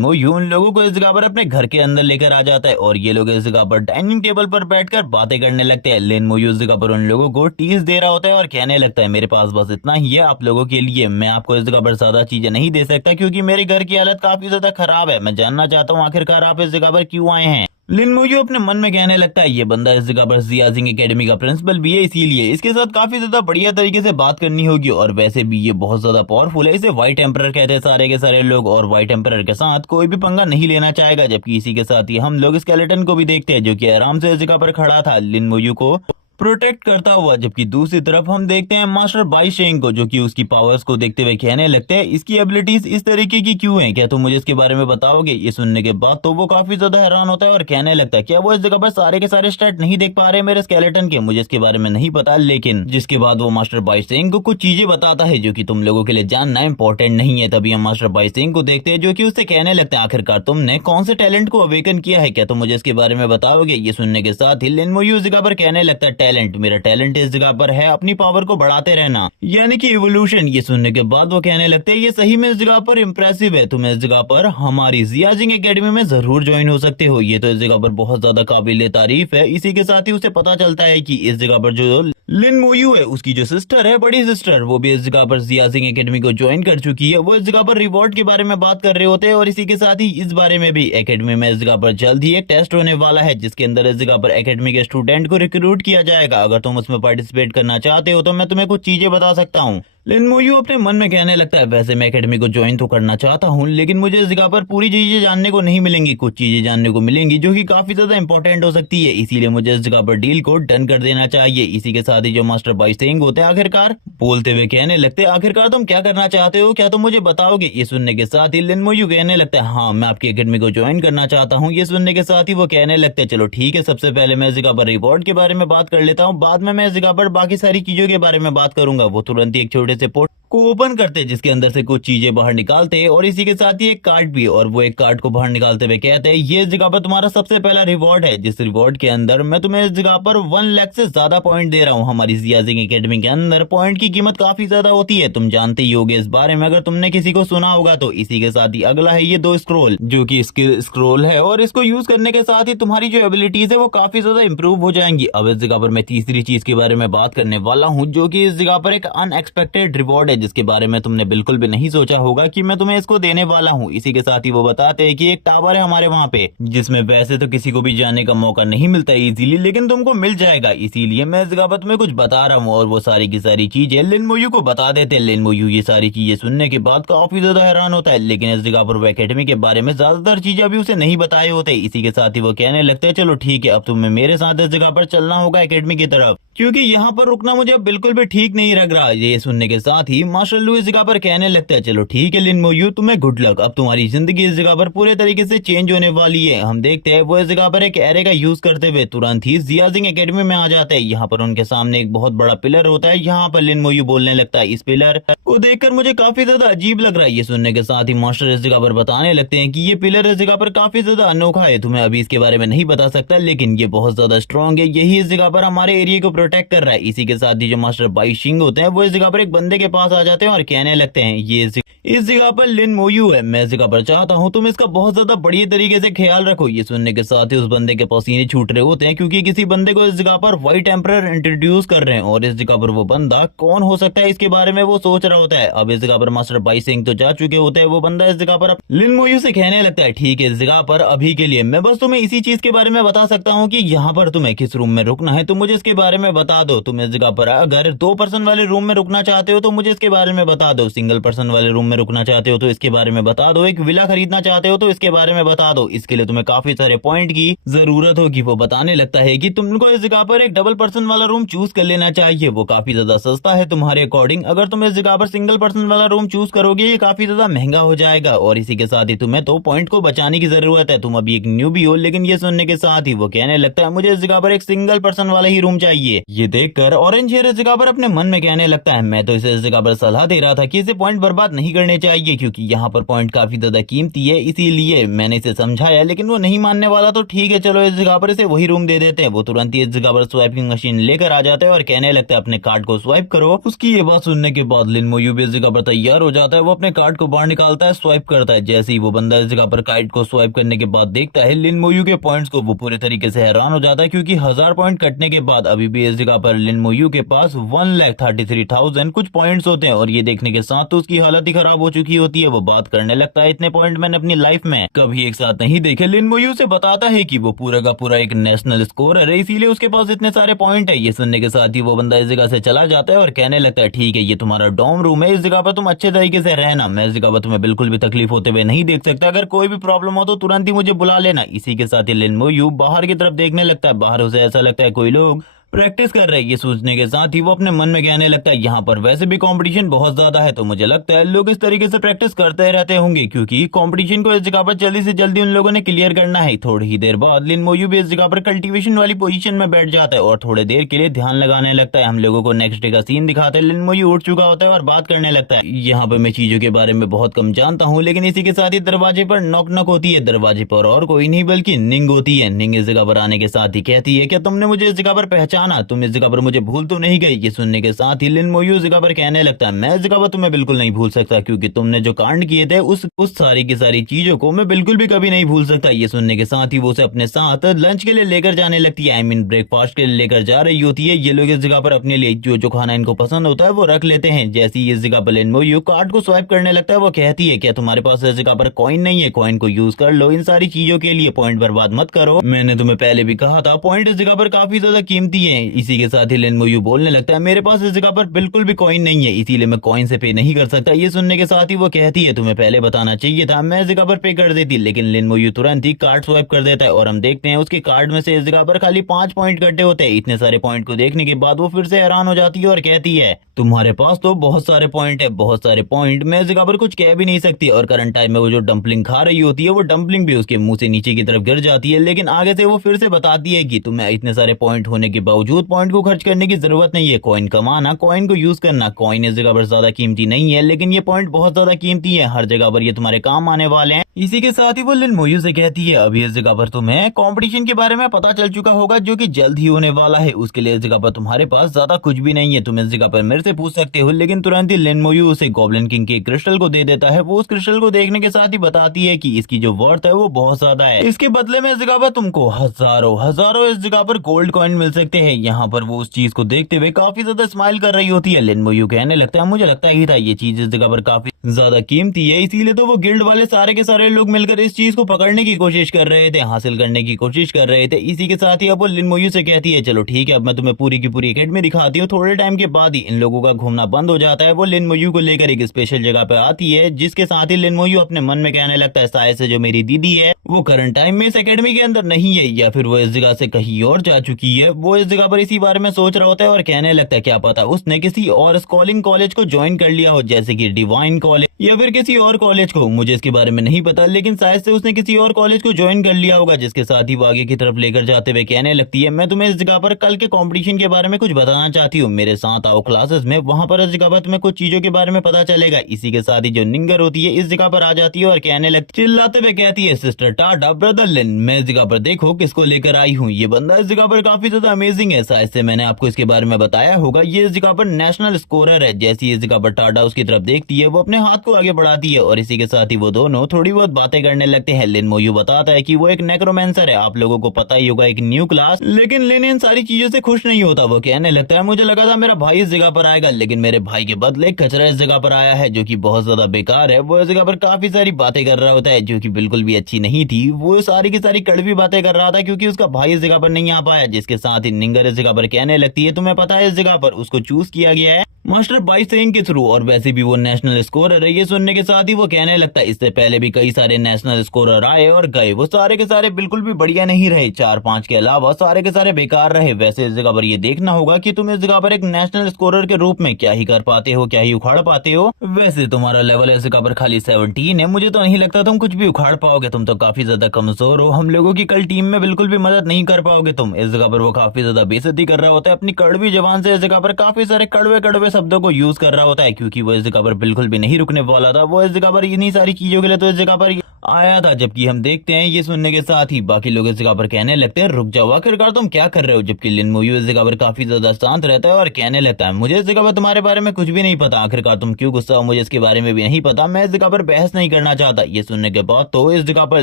मोयू उन लोगों को इस जगह पर अपने घर के अंदर लेकर आ जाता है और ये लोग इस जगह पर डाइनिंग टेबल पर बैठकर बातें करने लगते हैं। लिन मोयू इस जगह पर उन लोगों को टीज दे रहा होता है और कहने लगता है मेरे पास बस इतना ही है आप लोगों के लिए, मैं आपको इस जगह पर ज्यादा चीजें नहीं दे सकता क्योंकि मेरे घर की हालत काफी ज्यादा खराब है। मैं जानना चाहता हूँ आखिरकार आप इस जगह पर क्यों आए हैं। लिन मोयू अपने मन में कहने लगता है ये बंदा इस जगह पर जियाजिंग एकेडमी का प्रिंसिपल भी है, इसीलिए इसके साथ काफी ज्यादा बढ़िया तरीके से बात करनी होगी। और वैसे भी ये बहुत ज्यादा पावरफुल है, इसे व्हाइट एम्परर कहते हैं सारे के सारे लोग, और व्हाइट एम्परर के साथ कोई भी पंगा नहीं लेना चाहेगा। जबकि इसी के साथ ही हम लोग स्केलेटन को भी देखते हैं, जो कि आराम से इस जगह पर खड़ा था लिन मोयू को प्रोटेक्ट करता हुआ। जबकि दूसरी तरफ हम देखते हैं मास्टर बाइशेंग को, जो कि उसकी पावर्स को देखते हुए कहने लगते हैं इसकी एबिलिटीज इस तरीके की क्यों हैं, क्या तुम मुझे इसके बारे में बताओगे। ये सुनने के बाद तो वो काफी ज्यादा हैरान होता है और कहने लगता है क्या वो इस जगह पर सारे के सारे स्टैट नहीं देख पा रहे मेरे स्केलेटन के, मुझे इसके बारे में नहीं पता। लेकिन जिसके बाद वो मास्टर बाइशेंग को कुछ चीजें बताता है जो कि तुम लोगों के लिए जानना इंपॉर्टेंट नहीं है। तभी हम मास्टर बाइशेंग को देखते हैं, जो कि उससे कहने लगते हैं आखिरकार तुमने कौन से टैलेंट को अवेकन किया है, क्या तुम मुझे इसके बारे में बताओगे। ये सुनने के साथ ही लिन मोयू इस जगह पर कहने लगता है टैलेंट, मेरा टैलेंट इस जगह पर है अपनी पावर को बढ़ाते रहना, यानी कि इवोल्यूशन। ये सुनने के बाद वो कहने लगते हैं ये सही में इस जगह पर इंप्रेसिव है, तुम इस जगह पर हमारी जियाजिंग एकेडमी में जरूर ज्वाइन हो सकते हो। ये तो इस जगह पर बहुत ज्यादा काबिल तारीफ है। इसी के साथ ही उसे पता चलता है कि इस जगह पर जो लिन मोयू है उसकी जो सिस्टर है, बड़ी सिस्टर, वो भी इस जगह पर जियाजिंग एकेडमी को ज्वाइन कर चुकी है। वो इस जगह पर रिवॉर्ड के बारे में बात कर रहे होते हैं और इसी के साथ ही इस बारे में भी एकेडमी में इस जगह पर जल्द ही एक टेस्ट होने वाला है, जिसके अंदर इस जगह पर एकेडमी के स्टूडेंट को रिक्रूट किया जाएगा। अगर तुम उसमें पार्टिसिपेट करना चाहते हो तो मैं तुम्हें कुछ चीजें बता सकता हूँ। लिन मोयू अपने मन में कहने लगता है वैसे मैं एकेडमी को ज्वाइन तो करना चाहता हूँ, लेकिन मुझे इस जगह पर पूरी चीजें जानने को नहीं मिलेंगी, कुछ चीजें जानने को मिलेंगी जो कि काफी ज्यादा इंपॉर्टेंट हो सकती है, इसीलिए मुझे इस जगह पर डील को डन कर देना चाहिए। इसी के साथ ही जो मास्टर बाइशेंग होते हैं आखिरकार बोलते हुए कहने लगते हैं आखिरकार तुम क्या करना चाहते हो, क्या तुम मुझे बताओगे। ये सुनने के साथ ही लिन मोयू कहने लगता है हाँ मैं आपकी एकेडमी को ज्वाइन करना चाहता हूँ। ये सुनने के साथ ही वो कहने लगते हैं चलो ठीक है, सबसे पहले मैं इस जगह पर रिवॉर्ड के बारे में बात कर लेता हूँ, बाद में मैं इस जगह पर बाकी सारी चीजों के बारे में बात करूंगा। वो तुरंत ही एक छोटे से पोर्ट को ओपन करते जिसके अंदर से कुछ चीजें बाहर निकालते और इसी के साथ ही एक कार्ड भी, और वो एक कार्ड को बाहर निकालते हुए कहते हैं ये इस जगह पर तुम्हारा सबसे पहला रिवॉर्ड है, जिस रिवॉर्ड के अंदर मैं तुम्हें इस जगह पर 1 लाख से ज्यादा पॉइंट दे रहा हूँ। हमारी जियाजिंग एकेडमी के अंदर पॉइंट की कीमत काफी ज्यादा होती है, तुम जानते ही होगे इस बारे में अगर तुमने किसी को सुना होगा तो। इसी के साथ ही अगला है ये 2 स्क्रोल, जो की स्किल स्क्रोल है और इसको यूज करने के साथ ही तुम्हारी जो एबिलिटीज है वो काफी ज्यादा इंप्रूव हो जाएंगी। अब इस जगह पर मैं तीसरी चीज के बारे में बात करने वाला हूँ, जो की इस जगह पर एक अनएक्सपेक्टेड रिवॉर्ड है, जिसके बारे में तुमने बिल्कुल भी नहीं सोचा होगा कि मैं तुम्हें इसको देने वाला हूँ। इसी के साथ ही वो बताते हैं कि एक टावर है हमारे वहाँ पे, जिसमें वैसे तो किसी को भी जाने का मौका नहीं मिलता इजीली, लेकिन तुमको मिल जाएगा, इसीलिए मैं इस जगह पर तुम्हें कुछ बता रहा हूँ। और वो सारी की सारी चीजें लिन मोयू को बता देते हैं। लिन मोयू ये सारी चीजें सुनने के बाद काफी ज्यादा हैरान होता है, लेकिन इस जगह पर वो एकेडमी के बारे में ज्यादातर चीजें अभी उसे नहीं बताए होते। इसी के साथ ही वो कहने लगते हैं चलो ठीक है, अब तुम्हें मेरे साथ इस जगह पर चलना होगा एकेडमी की तरफ, क्योंकि यहाँ पर रुकना मुझे बिल्कुल भी ठीक नहीं लग रहा। ये सुनने के के साथ ही मार्शल लू इस जगह पर कहने लगता है चलो ठीक है लिन मोयू, तुम्हें गुड लक, अब तुम्हारी जिंदगी इस जगह पर पूरे तरीके से चेंज होने वाली है। हम देखते हैं वो इस जगह पर एक एरे का यूज करते हुए तुरंत ही जियाजिंग एकेडमी में आ जाते हैं। यहाँ पर उनके सामने एक बहुत बड़ा पिलर होता है। यहाँ पर लिन मोयू बोलने लगता है इस पिलर को देखकर मुझे काफी ज्यादा अजीब लग रहा है। ये सुनने के साथ ही मास्टर इस जगह पर बताने लगते हैं कि ये पिलर इस जगह पर काफी ज्यादा अनोखा है, तुम्हें अभी इसके बारे में नहीं बता सकता, लेकिन ये बहुत ज्यादा स्ट्रॉन्ग है, यही इस जगह पर हमारे एरिया को प्रोटेक्ट कर रहा है। इसी के साथ ही जो मास्टर बाई शिंग होते हैं वो इस जगह पर एक बंदे के पास आ जाते हैं और कहने लगते हैं ये इस जगह पर लिन मोयू है, मैं इस जगह पर चाहता हूँ तुम इसका बहुत ज्यादा बढ़िया तरीके से ख्याल रखो। ये सुनने के साथ ही उस बंदे के पसीने छूट रहे होते हैं क्योंकि किसी बंदे को इस जगह पर व्हाइट एम्परर इंट्रोड्यूस कर रहे हैं और इस जगह पर वो बंदा कौन हो सकता है इसके बारे में वो सोच रहा होता है। अब इस जगह पर मास्टर बाई सिंह तो जा चुके होते हैं, वो बंदा इस जगह पर लिन मोयू से कहने लगता है ठीक है इस जगह पर अभी के लिए मैं बस तुम्हें इसी चीज के बारे में बता सकता हूँ कि यहाँ पर तुम्हें किस रूम में रुकना है, तो मुझे इसके बारे में बता दो। तुम इस जगह पर अगर 2 पर्सन वाले रूम में रुकना चाहते हो तो मुझे इसके बारे में बता दो, सिंगल पर्सन वाले रूम में रुकना चाहते हो तो इसके बारे में बता दो, एक विला खरीदना चाहते हो तो इसके बारे में बता दो, इसके लिए तुम्हें काफी सारे पॉइंट की जरूरत होगी। वो बताने लगता है कि तुमको इस जगह पर एक डबल पर्सन वाला रूम चूज कर लेना चाहिए, वो काफी ज्यादा सस्ता है तुम्हारे अकॉर्डिंग। अगर तुम इस जगह पर सिंगल पर्सन वाला रूम चूज करोगे ये काफी ज्यादा महंगा हो जाएगा और इसी के साथ ही तुम्हें तो पॉइंट को बचाने की जरूरत है, तुम अभी एक न्यूबी हो। लेकिन ये सुनने के साथ ही वो कहने लगता है मुझे इस जगह पर एक सिंगल पर्सन वाला ही रूम चाहिए। ये देखकर ऑरेंज हेयर इस जगह पर अपने मन में कहने लगता है मैं तो इसे इस जगह पर सलाह दे रहा था कि इसे पॉइंट बर्बाद नहीं करने चाहिए क्योंकि यहाँ पर पॉइंट काफी ज्यादा कीमती है, इसीलिए मैंने इसे समझाया, लेकिन वो नहीं मानने वाला। तो ठीक है चलो इस जगह पर इसे वही रूम दे देते हैं। वो तुरंत ही इस जगह पर स्वाइपिंग मशीन लेकर आ जाता है और कहने लगता है अपने कार्ड को स्वाइप करो। उसकी ये बात सुनने के बाद लिन मोयू भी इस जगह पर तैयार हो जाता है, वो अपने कार्ड को बाहर निकालता है, स्वाइप करता है। जैसे ही वो बंदा इस जगह पर कार्ड को स्वाइप करने के बाद देखता है लिन मोयू के पॉइंट्स को, वो पूरे तरीके से हैरान हो जाता है क्योंकि 1000 पॉइंट कटने के बाद अभी भी इस जगह पर लिन मोयू के पास 1,33,000 कुछ पॉइंट्स होते हैं और ये देखने के साथ तो उसकी हालत ही खराब हो चुकी होती है। वो बात करने लगता है इतने पॉइंट मैंने अपनी लाइफ में कभी एक साथ नहीं देखे। लिन मोयू से बताता है कि वो पूरा का पूरा एक नेशनल स्कोरर है, इसीलिए उसके पास इतने सारे पॉइंट है। ये सुनने के साथ ही वो बंदा इस जगह से चला जाता है और कहने लगता है ठीक है ये तुम्हारा डॉर्म रूम है, इस जगह पर तुम अच्छे तरीके से रहना, मैं इस जगह पर तुम्हें बिल्कुल भी तकलीफ होते हुए नहीं देख सकता, अगर कोई भी प्रॉब्लम हो तो तुरंत ही मुझे बुला लेना। इसी के साथ ही लिन मोयू बाहर की तरफ देखने लगता है, बाहर उसे ऐसा लगता है कोई लोग प्रैक्टिस कर रहे हैं। ये सोचने के साथ ही वो अपने मन में कहने लगता है यहाँ पर वैसे भी कंपटीशन बहुत ज्यादा है, तो मुझे लगता है लोग इस तरीके से प्रैक्टिस करते रहते होंगे क्योंकि कंपटीशन को इस जगह पर जल्दी से जल्दी उन लोगों ने क्लियर करना है। थोड़ी ही देर बाद लिन मोयू भी इस जगह पर कल्टीवेशन वाली पोजीशन में बैठ जाता है और थोड़ी देर के लिए ध्यान लगाने लगता है। हम लोगों को नेक्स्ट डे का सीन दिखाते हैं, लिन मोयू उठ चुका होता है और बात करने लगता है यहाँ पर मैं चीजों के बारे में बहुत कम जानता हूँ, लेकिन इसी के साथ ही दरवाजे पर नॉक नॉक होती है। दरवाजे पर और कोई नहीं बल्कि निंग होती है। निंग इस जगह पर आने के साथ ही कहती है क्या तुमने मुझे इस जगह पर पहचाना, तुम इस जगह पर मुझे भूल तो नहीं गई। ये सुनने के साथ ही लिन मोयू जगह पर कहने लगता है मैं जगह पर तुम्हें बिल्कुल नहीं भूल सकता क्योंकि तुमने जो कांड किए थे उस सारी की सारी चीजों को मैं बिल्कुल भी कभी नहीं भूल सकता। ये सुनने के साथ ही वो उसे अपने साथ लंच के लिए लेकर जाने लगती है, आई मीन ब्रेकफास्ट के लिए लेकर जा रही होती है। ये लोग इस जगह पर अपने लिए जो जो खाना इनको पसंद होता है वो रख लेते हैं। जैसे ही इस जगह पर लिन मोयू कार्ड को स्वाइप करने लगता है वो कहती है क्या तुम्हारे पास इस जगह पर कॉइन नहीं है, कॉइन को यूज कर लो इन सारी चीजों के लिए, पॉइंट बर्बाद मत करो, मैंने तुम्हें पहले भी कहा था पॉइंट इस जगह पर काफी ज्यादा कीमती है। इसी के साथ ही लिन मोयू बोलने लगता है मेरे पास इस जगह पर बिल्कुल भी कॉइन नहीं है, इसीलिए मैं कॉइन से पे नहीं कर सकता। ये सुनने के साथ ही वो कहती है तुम्हें पहले बताना चाहिए था, मैं इस जगह पर पे कर देती, लेकिन लिन मोयू तुरंत ही कार्ड स्वाइप कर देता है और हम देखते हैं उसके कार्ड में से इस जगह पर खाली 5 पॉइंट कटे होते हैं। इतने सारे पॉइंट को देखने के बाद वो फिर से हैरान हो जाती है और कहती है तुम्हारे पास तो बहुत सारे पॉइंट है, बहुत सारे पॉइंट, मैं इस जगह पर कुछ कह भी नहीं सकती। और करंट टाइम में वो जो डंपलिंग खा रही होती है वो डंपलिंग भी उसके मुंह से नीचे की तरफ गिर जाती है, लेकिन आगे से वो फिर से बताती है कि तुम्हें इतने सारे पॉइंट होने के बावजूद पॉइंट को खर्च करने की जरूरत नहीं है, कॉइन कमाना, कॉइन को यूज करना, कॉइन इस जगह पर ज्यादा कीमती नहीं है लेकिन ये पॉइंट बहुत ज्यादा कीमती है, हर जगह पर ये तुम्हारे काम आने वाले हैं। इसी के साथ ही वो लिन मोयू से कहती है अभी इस जगह पर तुम्हें कंपटीशन के बारे में पता चल चुका होगा जो कि जल्द ही होने वाला है, उसके लिए इस जगह पर तुम्हारे पास ज्यादा कुछ भी नहीं है, तुम इस जगह पर मेरे से पूछ सकते हो। लेकिन तुरंत ही लिन मोयू उसे गॉब्लिन किंग के क्रिस्टल को दे देता है। वो उस क्रिस्टल को देखने के साथ ही बताती है कि इसकी जो वर्थ है वो बहुत ज्यादा है, इसके बदले में इस जगह पर तुमको हजारों इस जगह पर गोल्ड कॉइन मिल सकते हैं। यहाँ पर वो उस चीज को देखते हुए काफी ज्यादा स्माइल कर रही होती है। लिन मोयू कहने लगता है मुझे लगता ही था ये चीज इस जगह पर काफी ज्यादा कीमती है, इसीलिए तो वो गिल्ड वाले सारे के सारे लोग मिलकर इस चीज को पकड़ने की कोशिश कर रहे थे, हासिल करने की कोशिश कर रहे थे। इसी के साथ ही अब वो लिन मोयू से कहती है चलो ठीक है, अब मैं तुम्हें पूरी की पूरी एकेडमी दिखाती हूँ। थोड़े टाइम के बाद ही इन लोगों का घूमना बंद हो जाता है। वो लिन मोयू को लेकर एक स्पेशल जगह पे आती है, जिसके साथ ही लिन मोयू अपने मन में कहने लगता है शायद से जो मेरी दीदी है वो करंट टाइम में इस एकेडमी के अंदर नहीं है, या फिर वो इस जगह से कहीं और जा चुकी है। वो इस जगह पर इसी बारे में सोच रहा होता है और कहने लगता है क्या पता उसने किसी और स्कॉलिंग कॉलेज को ज्वाइन कर लिया हो, जैसे कि डिवाइन कॉलेज या फिर किसी और कॉलेज को। मुझे इसके बारे में नहीं पता, लेकिन शायद से उसने किसी और कॉलेज को ज्वाइन कर लिया होगा। जिसके साथ ही वो आगे की तरफ लेकर जाते हुए कहने लगती है मैं तुम्हें इस जगह पर कल के कंपटीशन के बारे में कुछ बताना चाहती हूँ, मेरे साथ आओ क्लासेस में, वहां पर इस जगह पर तुम्हें कुछ चीजों के बारे में पता चलेगा। इसी के साथ ही जो निंगर होती है इस जगह पर आ जाती है और कहने लगती चिल्लाते हुए कहती है सिस्टर टाटा ब्रदर लिन, मैं इस जगह पर देखो किसको लेकर आई हूँ। ये बंदा इस जगह पर काफी ज्यादा अमेजिंग है, शायद से मैंने आपको इसके बारे में बताया होगा। ये इस जगह पर नेशनल स्कोरर है। जैसी इस जगह पर टाटा उसकी तरफ देखती है वो अपने हाथ को आगे बढ़ाती है और इसी के साथ ही वो दोनों थोड़ी बहुत बातें करने लगते हैं। लिन मोयू बताता है कि वो एक नेक्रोमेंसर है, आप लोगों को पता ही होगा, एक न्यू क्लास। लेकिन लिन इन सारी चीजों से खुश नहीं होता। वो कहने लगता है मुझे लगा था मेरा भाई इस जगह पर आएगा, लेकिन मेरे भाई के बदले कचरा इस जगह पर आया है जो कि बहुत ज्यादा बेकार है। वो इस जगह पर काफी सारी बातें कर रहा होता है जो कि बिल्कुल भी अच्छी नहीं थी। वो सारी की सारी कड़वी बातें कर रहा था क्योंकि उसका भाई इस जगह पर नहीं आ पाया। जिसके साथ ही निंगर इस जगह पर कहने लगती है तुम्हें पता है इस जगह पर उसको चूज किया गया है मास्टर बाई सेइंग के थ्रू, और वैसे भी वो नेशनल स्कोरर है। ये सुनने के साथ ही वो कहने लगता है इससे पहले भी कई सारे नेशनल स्कोरर आए और गए, वो सारे के सारे बिल्कुल भी बढ़िया नहीं रहे, 4-5 के अलावा सारे के सारे बेकार रहे। वैसे इस जगह पर ये देखना होगा कि तुम इस जगह पर एक नेशनल स्कोरर के रूप में क्या ही कर पाते हो, क्या ही उखाड़ पाते हो। वैसे तुम्हारा लेवल इस जगह पर खाली 17 है, मुझे तो नहीं लगता तुम कुछ भी उखाड़ पाओगे, तुम तो काफी ज्यादा कमजोर हो, हम लोगों की कल टीम में बिल्कुल भी मदद नहीं कर पाओगे तुम। इस जगह पर वो काफी ज्यादा बेइज्जती कर रहा होता है अपनी कड़वी जबान से। इस जगह पर काफी सारे कड़वे कड़वे शब्दों को यूज कर रहा होता है क्योंकि वो इस जगह पर बिल्कुल भी नहीं रुकने वाला था। वो इस जगह पर इन्हीं सारी चीजों के लिए तो इस जगह पर आया था। जबकि हम देखते हैं ये सुनने के साथ ही बाकी लोग इस जगह पर कहने लगते हैं रुक जाओ, आखिरकार तुम क्या कर रहे हो। जबकि लिन मोयू इस जगह पर काफी ज्यादा शांत रहता है और कहने लगता है मुझे इस जगह पर तुम्हारे बारे में कुछ भी नहीं पता, आखिरकार तुम क्यों गुस्सा हो मुझे इसके बारे में भी नहीं पता, मैं इस जगह पर बहस नहीं करना चाहता। ये सुनने के बाद तो इस जगह पर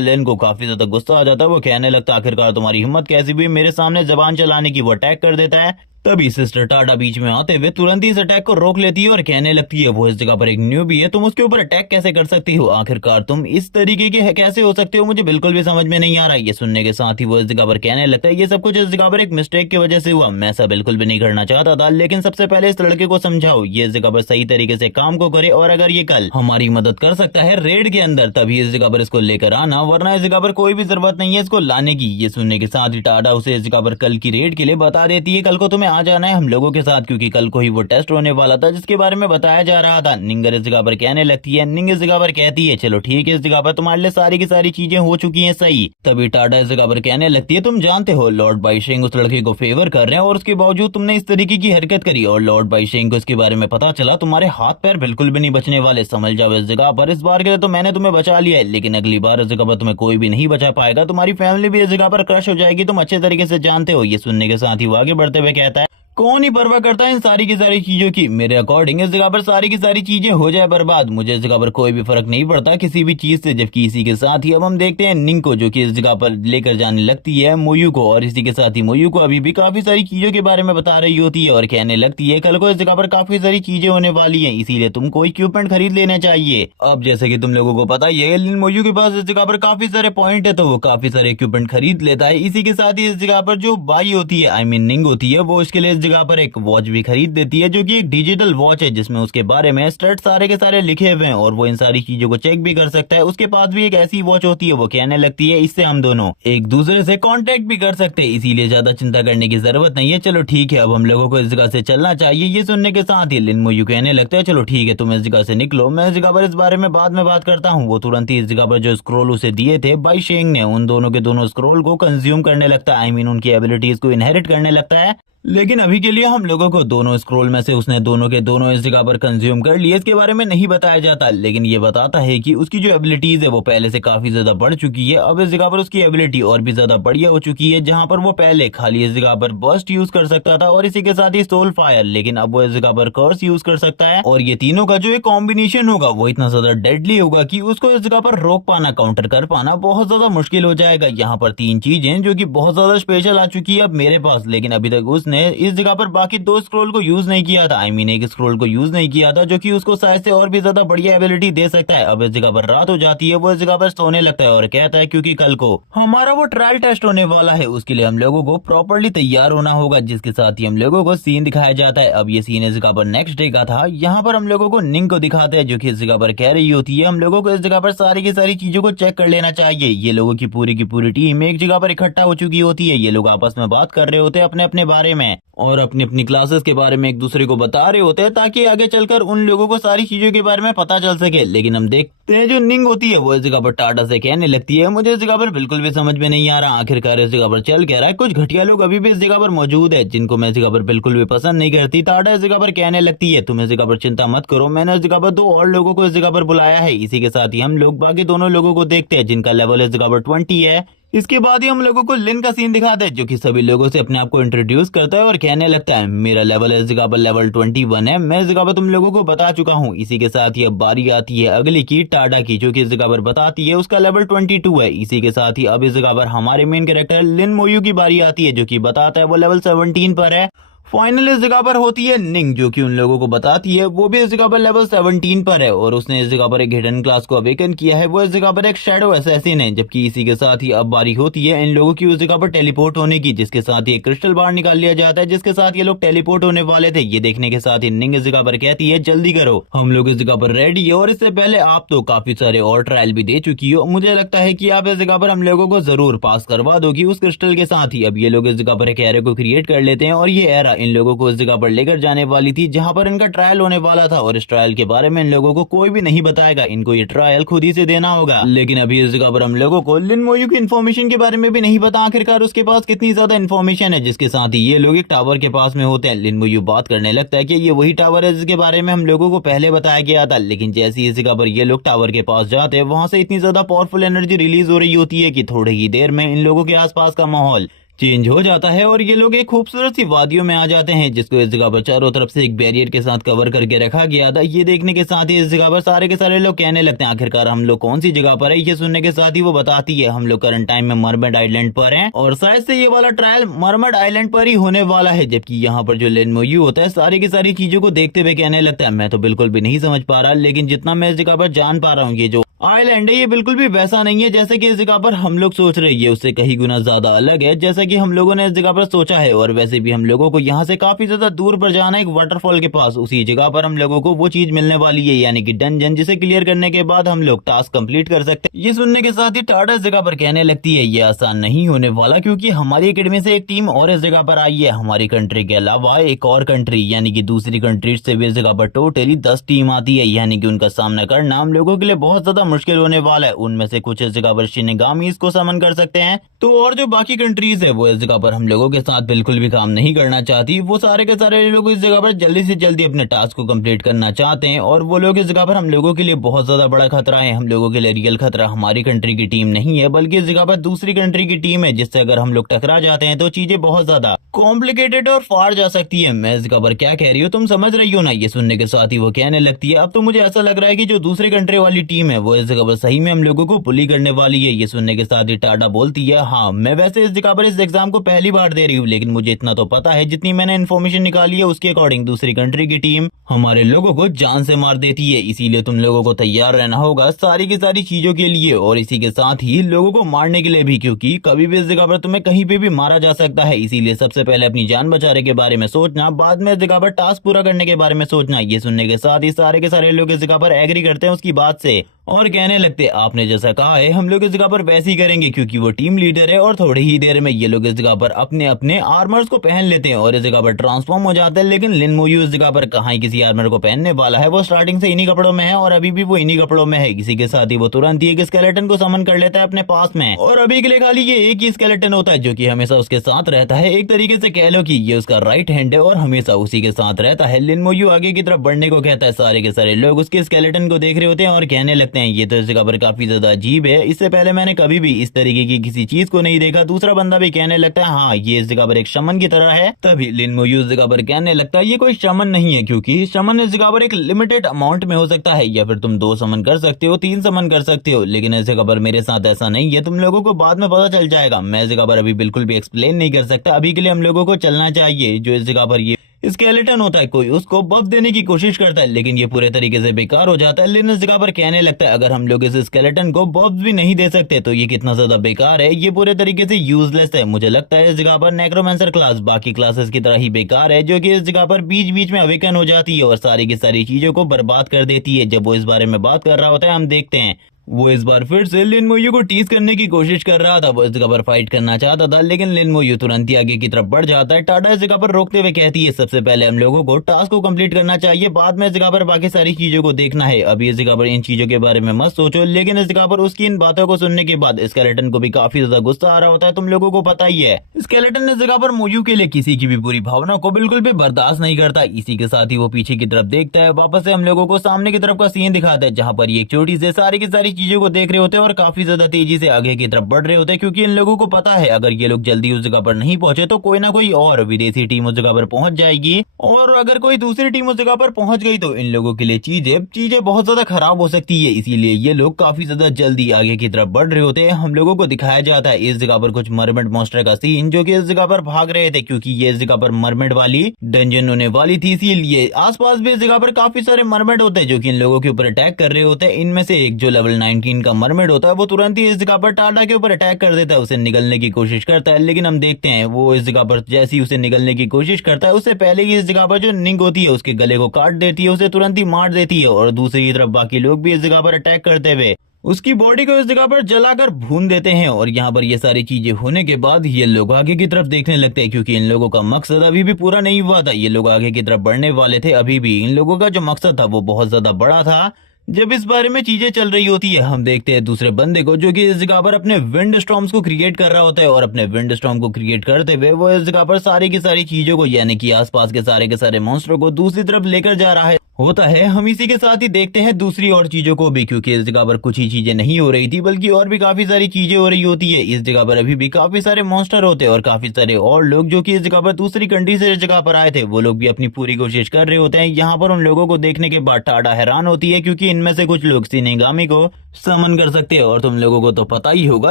लिन को काफी ज्यादा गुस्सा आ जाता है। वो कहने लगता है आखिरकार तुम्हारी हिम्मत कैसी भी मेरे सामने जबान चलाने की। वो अटैक कर देता है। तभी सिस्टर टाटा बीच में आते हुए तुरंत ही इस अटैक को रोक लेती है और कहने लगती है वो इस जगह पर एक न्यूबी है, तुम उसके ऊपर अटैक कैसे कर सकती हो, आखिरकार तुम इस तरीके के कैसे हो सकते हो, मुझे बिल्कुल भी समझ में नहीं आ रहा। ये सुनने के साथ ही वो इस जगह पर कहने लगता है ये सब कुछ इस जगह पर एक मिस्टेक की वजह से हुआ, मैं ऐसा बिल्कुल भी नहीं करना चाहता था, लेकिन सबसे पहले इस लड़के को समझाओ ये इस जगह पर सही तरीके से काम को करे, और अगर ये कल हमारी मदद कर सकता है रेड के अंदर तभी इस जगह पर इसको लेकर आना, वरना इस जगह पर कोई भी जरूरत नहीं है इसको लाने की। ये सुनने के साथ ही टाटा उसे इस जगह पर कल की रेड के लिए बता देती है, कल को तुम्हें आ जाना है हम लोगों के साथ, क्योंकि कल को ही वो टेस्ट होने वाला था जिसके बारे में बताया जा रहा था। निंगर इस जगह पर कहने लगती है, निंग इस जगह पर कहती है चलो ठीक है इस जगह पर तुम्हारे लिए सारी की सारी चीजें हो चुकी हैं सही। तभी टाटा इस जगह पर कहने लगती है तुम जानते हो लॉर्ड बाइशेंग उस लड़के को फेवर कर रहे हैं और उसके बावजूद तुमने इस तरीके की हरकत करी, और लॉर्ड बाइशेंग को इसके बारे में पता चला तुम्हारे हाथ पैर बिल्कुल भी नहीं बचने वाले, समझ जाओ इस जगह पर। इस बार के लिए तो मैंने तुम्हें बचा लिया है, लेकिन अगली बार इस जगह पर तुम्हें कोई भी नहीं बचा पाएगा, तुम्हारी फैमिली भी इस जगह पर क्रश हो जाएगी, तुम अच्छे तरीके से जानते हो। ये सुनने के साथ ही वो आगे बढ़ते हुए कहता है कौन ही परवाह करता है इन सारी की सारी चीजों की, मेरे अकॉर्डिंग इस जगह पर सारी की सारी चीजें हो जाए बर्बाद, मुझे इस जगह पर कोई भी फर्क नहीं पड़ता किसी भी चीज से। जबकि इसी के साथ ही अब हम देखते हैं निंग को जो कि इस जगह पर लेकर जाने लगती है मोयू को, और इसी के साथ ही मोयू को अभी भी काफी सारी चीजों के बारे में बता रही होती है और कहने लगती है कल को इस जगह पर काफी सारी चीजें होने वाली है, इसीलिए तुमको इक्विपमेंट खरीद लेना चाहिए। अब जैसे कि तुम लोगों को पता ही है मोयू के पास इस जगह पर काफी सारे पॉइंट है, तो वो काफी सारे इक्विपमेंट खरीद लेता है। इसी के साथ ही इस जगह पर जो बाई होती है आई मीन निंग होती है, वो इसके लिए इस जगह पर एक वॉच भी खरीद देती है जो कि एक डिजिटल वॉच है जिसमें उसके बारे में स्टैट सारे के सारे लिखे हुए हैं और वो इन सारी चीजों को चेक भी कर सकता है। उसके पास भी एक ऐसी वॉच होती है, वो कहने लगती है इससे हम दोनों एक दूसरे से कांटेक्ट भी कर सकते हैं, इसीलिए ज्यादा चिंता करने की जरूरत नहीं है, चलो ठीक है अब हम लोगों को इस जगह से चलना चाहिए। ये सुनने के साथ ही लिन मोयू कहने लगता है चलो ठीक है तुम इस जगह से निकलो, मैं इस जगह पर इस बारे में बाद में बात करता हूँ। वो तुरंत ही इस जगह पर जो स्क्रोल उसे दिए थे बाई शेंग ने, उन दोनों के दोनों स्क्रोल को कंज्यूम करने लगता है, आई मीन उनकी एबिलिटीज को इनहेरिट करने लगता है। लेकिन अभी के लिए हम लोगों को दोनों स्क्रोल में से उसने दोनों के दोनों इस जगह पर कंज्यूम कर लिए, इसके बारे में नहीं बताया जाता, लेकिन ये बताता है कि उसकी जो एबिलिटीज है वो पहले से काफी ज्यादा बढ़ चुकी है। अब इस जगह पर उसकी एबिलिटी और भी ज्यादा बढ़िया हो चुकी है, जहां पर वो पहले खाली इस जगह पर बर्स्ट यूज कर सकता था और इसी के साथ ही सोल फायर, लेकिन अब वो इस जगह पर कर्स यूज कर सकता है। और ये तीनों का जो एक कॉम्बिनेशन होगा वो इतना ज्यादा डेडली होगा कि उसको इस जगह पर रोक पाना, काउंटर कर पाना बहुत ज्यादा मुश्किल हो जाएगा। यहाँ पर तीन चीजें जो कि बहुत ज्यादा स्पेशल आ चुकी है अब मेरे पास, लेकिन अभी तक उसने उसने इस जगह पर बाकी 2 स्क्रोल को यूज नहीं किया था, एक स्क्रोल को यूज नहीं किया था जो कि उसको शायद से और भी ज्यादा बढ़िया एबिलिटी दे सकता है। अब इस जगह पर रात हो जाती है, वो इस जगह पर सोने लगता है और कहता है क्योंकि कल को हमारा वो ट्रायल टेस्ट होने वाला है, उसके लिए हम लोगों को प्रॉपर्ली तैयार होना होगा, जिसके साथ ही हम लोगों को सीन दिखाया जाता है। अब ये सीन इस जगह पर नेक्स्ट डे का था। यहाँ पर हम लोगों को निंग को दिखाते हैं जो कि इस जगह पर कह रही होती है हम लोगों को इस जगह पर सारी की सारी चीजों को चेक कर लेना चाहिए। ये लोगों की पूरी टीम एक जगह पर इकट्ठा हो चुकी होती है। ये लोग आपस में बात कर रहे होते हैं अपने अपने बारे में और अपनी अपनी क्लासेस के बारे में एक दूसरे को बता रहे होते हैं ताकि आगे चलकर उन लोगों को सारी चीजों के बारे में पता चल सके। लेकिन हम देखते हैं जो निंग होती है वो इस जगह पर टाटा से कहने लगती है मुझे इस जगह पर बिल्कुल भी समझ में नहीं आ रहा, आखिरकार इस जगह पर चल कह रहा है। कुछ घटिया लोग अभी भी इस जगह पर मौजूद है जिनको मैं इस जगह पर बिल्कुल भी पसंद नहीं करती। टाटा इस जगह पर कहने लगती है तुम इस जगह पर चिंता मत करो, मैंने इस जगह पर 2 और लोगों को इस जगह पर बुलाया है। इसी के साथ ही हम लोग बाकी दोनों लोगों को देखते हैं जिनका लेवल इस जगह पर 20 है। इसके बाद ही हम लोगों को लिन का सीन दिखाता है जो कि सभी लोगों से अपने आप को इंट्रोड्यूस करता है और कहने लगता है मेरा लेवल इस जगह पर लेवल 21 है, मैं इस जगह पर तुम लोगों को बता चुका हूँ। इसी के साथ ही अब बारी आती है अगली की टाटा की जो कि इस जगह पर बताती है उसका लेवल 22 है। इसी के साथ ही अब इस जगह पर हमारे मेन कैरेक्टर लिन मोयू की बारी आती है जो कि बताता है वो लेवल 17 पर है। फाइनल इस जगह पर होती है निंग जो कि उन लोगों को बताती है वो भी इस जगह पर लेवल 17 पर है और उसने इस जगह पर एक हिडन क्लास को अवेकन किया है, वो इस जगह पर एक शैडो असैसिन है। जबकि इसी के साथ ही अब बारी होती है इन लोगों की उस जगह पर टेलीपोर्ट होने की, जिसके साथ ही एक क्रिस्टल बाहर निकाल लिया जाता है जिसके साथ ये लोग टेलीपोर्ट होने वाले थे। ये देखने के साथ ही निंग इस जगह पर कहती है जल्दी करो, हम लोग इस जगह पर रेडी है और इससे पहले आप तो काफी सारे और ट्रायल भी दे चुकी हो, मुझे लगता है कि आप इस जगह पर हम लोगों को जरूर पास करवा दोगी उस क्रिस्टल के साथ ही। अब ये लोग इस जगह पर एक एरा को क्रिएट कर लेते हैं और ये एरा इन लोगों को इस जगह पर लेकर जाने वाली थी जहां पर इनका ट्रायल होने वाला था और इस ट्रायल के बारे में इन लोगों को कोई भी नहीं बताएगा, इनको ये ट्रायल खुद ही से देना होगा। लेकिन अभी इस जगह पर हम लोगों को लिन मोयू की इन्फॉर्मेशन के बारे में भी नहीं पता आखिरकार उसके पास कितनी ज्यादा इन्फॉर्मेशन है, जिसके साथ ही ये लोग एक टावर के पास में होते हैं। लिन मोयू बात करने लगता है कि ये वही टावर है जिसके बारे में हम लोगों को पहले बताया गया था। लेकिन जैसे ही इस जगह पर ये लोग टावर के पास जाते हैं वहां से इतनी ज्यादा पावरफुल एनर्जी रिलीज हो रही होती है कि थोड़ी ही देर में इन लोगों के आसपास का माहौल चेंज हो जाता है और ये लोग एक खूबसूरत सी वादियों में आ जाते हैं जिसको इस जगह पर चारों तरफ से एक बैरियर के साथ कवर करके रखा गया था। ये देखने के साथ ही इस जगह पर सारे के सारे लोग कहने लगते हैं आखिरकार हम लोग कौन सी जगह पर है। ये सुनने के साथ ही वो बताती है हम लोग करंट टाइम में मरमेड आइलैंड पर हैं और शायद से ये वाला ट्रायल मरमेड आइलैंड पर ही होने वाला है। जबकि यहाँ पर जो लिन मोयू होता है सारी की सारी चीजों को देखते हुए कहने लगता है मैं तो बिल्कुल भी नहीं समझ पा रहा, लेकिन जितना मैं इस जगह पर जान पा रहा हूँ ये जो आइलैंड है ये बिल्कुल भी वैसा नहीं है जैसे कि इस जगह पर हम लोग सोच रहे हैं, उससे कहीं गुना ज्यादा अलग है जैसा कि हम लोगों ने इस जगह पर सोचा है। और वैसे भी हम लोगों को यहाँ से काफी ज्यादा दूर पर जाना है एक वाटरफॉल के पास, उसी जगह पर हम लोगों को वो चीज मिलने वाली है यानी कि डंजन, जिसे क्लियर करने के बाद हम लोग टास्क कंप्लीट कर सकते हैं। ये सुनने के साथ ही टाटा इस जगह पर कहने लगती है ये आसान नहीं होने वाला क्योंकि हमारी अकेडमी से एक टीम और इस जगह पर आई है, हमारी कंट्री के अलावा एक और कंट्री यानी कि दूसरी कंट्री से भी इस जगह पर टोटली 10 टीम आती है, यानी कि उनका सामना करना हम लोगों के लिए बहुत ज्यादा मुश्किल होने वाला है। उनमें से कुछ इस जगह पर शिनगामीज को समन कर सकते हैं तो और जो बाकी कंट्रीज है वो इस जगह पर हम लोगों के साथ बिल्कुल भी काम नहीं करना चाहती। वो सारे के सारे लोग इस जगह पर जल्दी से जल्दी अपने टास्क को कंप्लीट करना चाहते हैं और वो लोग इस जगह पर हम लोगों के लिए बहुत ज्यादा बड़ा खतरा है। हम लोगों के लिए रियल खतरा हमारी कंट्री की टीम नहीं है बल्कि इस जगह पर दूसरी कंट्री की टीम है, जिससे अगर हम लोग टकरा जाते हैं तो चीजें बहुत ज्यादा कॉम्प्लिकेटेड और फाड़ जा सकती है। मैं इस जगह पर क्या कह रही हूँ तुम समझ रही हो ना। ये सुनने के साथ ही वो कहने लगती है अब तो मुझे ऐसा लग रहा है कि जो दूसरी कंट्री वाली टीम है वो इस जगह पर सही में हम लोगों को बुली करने वाली है। ये सुनने के साथ ही टाटा बोलती है हाँ मैं वैसे इस जगह पर इस एग्जाम को पहली बार दे रही हूँ, लेकिन मुझे इतना तो पता है जितनी मैंने इन्फॉर्मेशन निकाली है उसके अकॉर्डिंग दूसरी कंट्री की टीम हमारे लोगों को जान से मार देती है, इसीलिए तुम लोगों को तैयार रहना होगा सारी की सारी चीजों के लिए और इसी के साथ ही लोगों को मारने के लिए भी, क्योंकि कभी भी इस जगह पर तुम्हें कहीं पे भी मारा जा सकता है। इसीलिए सबसे पहले अपनी जान बचाने के बारे में सोचना, बाद में इस जगह पर टास्क पूरा करने के बारे में सोचना। ये सुनने के साथ ही सारे के सारे लोग इस जगह पर एग्री करते हैं उसकी बात से और कहने लगते आपने जैसा कहा है हम लोग इस जगह पर वैसे ही करेंगे, क्योंकि वो टीम लीडर है। और थोड़ी ही देर में ये लोग इस जगह पर अपने अपने आर्मर्स को पहन लेते हैं और इस जगह पर ट्रांसफॉर्म हो जाते हैं। लेकिन लिन मोयू इस जगह पर कहाँ किसी आर्मर को पहनने वाला है, वो स्टार्टिंग से इन्हीं कपड़ों में है और अभी भी वो इन्हीं कपड़ों में है। इसी के साथ ही वो तुरंत ही एक स्केलेटन को समन कर लेता है अपने पास में और अभी के लिए खाली ये एक ही स्केलेटन होता है जो कि हमेशा उसके साथ रहता है। एक तरीके से कह लो कि ये उसका राइट हैंड है और हमेशा उसी के साथ रहता है। लिन मोयू आगे की तरफ बढ़ने को कहता है, सारे के सारे लोग उसके स्केलेटन को देख रहे होते हैं और कहने लगते सकते हैं। ये तो इस जगह पर काफी ज्यादा अजीब है, इससे पहले मैंने कभी भी इस तरीके की किसी चीज को नहीं देखा। दूसरा बंदा भी कहने लगता है हाँ ये इस जगह पर एक शमन की तरह है। तभी लिन मोयू इस जगह पर कहने लगता है ये कोई शमन नहीं है, क्योंकि शमन इस जगह पर एक लिमिटेड अमाउंट में हो सकता है, या फिर तुम 2 समन कर सकते हो, 3 समन कर सकते हो, लेकिन इस जगह पर मेरे साथ ऐसा नहीं है। तुम लोगों को बाद में पता चल जाएगा। मैं इस जगह पर अभी बिल्कुल भी एक्सप्लेन नहीं कर सकता। अभी के लिए हम लोगों को चलना चाहिए। जो इस जगह पर ये स्केलेटन होता है, कोई उसको बफ देने की कोशिश करता है, लेकिन ये पूरे तरीके से बेकार हो जाता है। लेकिन इस जगह पर कहने लगता है अगर हम लोग इस स्केलेटन को बफ भी नहीं दे सकते तो ये कितना ज्यादा बेकार है, ये पूरे तरीके से यूजलेस है। मुझे लगता है इस जगह पर नेक्रोमेंसर क्लास बाकी क्लासेस की तरह ही बेकार है, जो कि इस जगह पर बीच बीच में अवेकन हो जाती है और सारी की सारी चीजों को बर्बाद कर देती है। जब वो इस बारे में बात कर रहा होता है, हम देखते हैं वो इस बार फिर से लिन मोयू को टीज करने की कोशिश कर रहा था। वो इस जगह पर फाइट करना चाहता था, लेकिन लिन मोयू तुरंत ही आगे की तरफ बढ़ जाता है। टाटा इस जगह पर रोकते हुए कहती है सबसे पहले हम लोगों को टास्क को कंप्लीट करना चाहिए, बाद में इस जगह पर बाकी सारी चीजों को देखना है। अभी इस जगह पर इन चीजों के बारे में मत सोचो। लेकिन इस जगह पर उसकी इन बातों को सुनने के बाद स्केलेटन को भी काफी ज्यादा गुस्सा आ रहा होता है। तुम लोगों को पता ही है स्केलेटन इस जगह पर मोयू के लिए किसी की भी बुरी भावना को बिल्कुल भी बर्दाश्त नहीं करता। इसी के साथ ही वो पीछे की तरफ देखता है। वापस से हम लोगों को सामने की तरफ का सीन दिखाता है, जहाँ पर ये एक चोटी से सारी की सारी चीजों को देख रहे होते हैं और काफी ज्यादा तेजी से आगे की तरफ बढ़ रहे होते हैं, क्योंकि इन लोगों को पता है अगर ये लोग जल्दी उस जगह पर नहीं पहुंचे तो कोई ना कोई और विदेशी टीम उस जगह पर पहुंच जाएगी, और अगर कोई दूसरी टीम उस जगह पर पहुंच गई तो इन लोगों के लिए चीजें बहुत ज्यादा खराब हो सकती है। इसीलिए ये लोग काफी ज्यादा जल्दी आगे की तरफ बढ़ रहे होते हैं। हम लोगों को दिखाया जाता है इस जगह पर कुछ मरमेड मॉन्स्टर का सीन, जो कि इस जगह पर भाग रहे थे, क्योंकि ये इस जगह पर मरमेड वाली डंजन होने वाली थी। इसीलिए आसपास भी इस जगह पर काफी सारे मरमेड होते हैं जो कि इन लोगों के ऊपर अटैक कर रहे होते हैं। इनमें से एक जो लेवल 19 का मरमेड होता है वो तुरंत ही इस जगह पर टाटा के ऊपर अटैक कर देता है, उसे निगलने की कोशिश करता है। लेकिन हम देखते हैं वो इस जगह पर जैसे ही उसे निगलने की कोशिश करता है, उससे पहले ही इस जगह पर जो निंग होती है उसके गले को काट देती है, उसे तुरंत ही मार देती है। और दूसरी तरफ बाकी लोग भी इस जगह पर अटैक करते हुए उसकी बॉडी को इस जगह पर जलाकर भून देते हैं। और यहाँ पर ये सारी चीजें होने के बाद ये लोग आगे की तरफ देखने लगते हैं, क्योंकि इन लोगों का मकसद अभी भी पूरा नहीं हुआ था। ये लोग आगे की तरफ बढ़ने वाले थे। अभी भी इन लोगों का जो मकसद था वो बहुत ज्यादा बड़ा था। जब इस बारे में चीजें चल रही होती है, हम देखते हैं दूसरे बंदे को जो कि इस जगह पर अपने विंड स्टॉर्म्स को क्रिएट कर रहा होता है, और अपने विंड स्टॉर्म को क्रिएट करते हुए वो इस जगह पर सारी की सारी चीजों को, यानी कि आसपास के सारे मॉन्स्टर को दूसरी तरफ लेकर जा रहा होता है। हम इसी के साथ ही देखते हैं दूसरी और चीजों को भी, क्योंकि इस जगह पर कुछ ही चीजें नहीं हो रही थी बल्कि और भी काफी सारी चीजें हो रही होती है। इस जगह पर अभी भी काफी सारे मॉन्स्टर होते हैं और काफी सारे और लोग जो कि इस जगह पर दूसरी कंट्री से इस जगह पर आए थे, वो लोग भी अपनी पूरी कोशिश कर रहे होते हैं। यहाँ पर उन लोगों को देखने के बाद टाटा हैरान होती है, क्योंकि इनमें से कुछ लोग सिनेगामी को समन कर सकते हैं, और तुम लोगों को तो पता ही होगा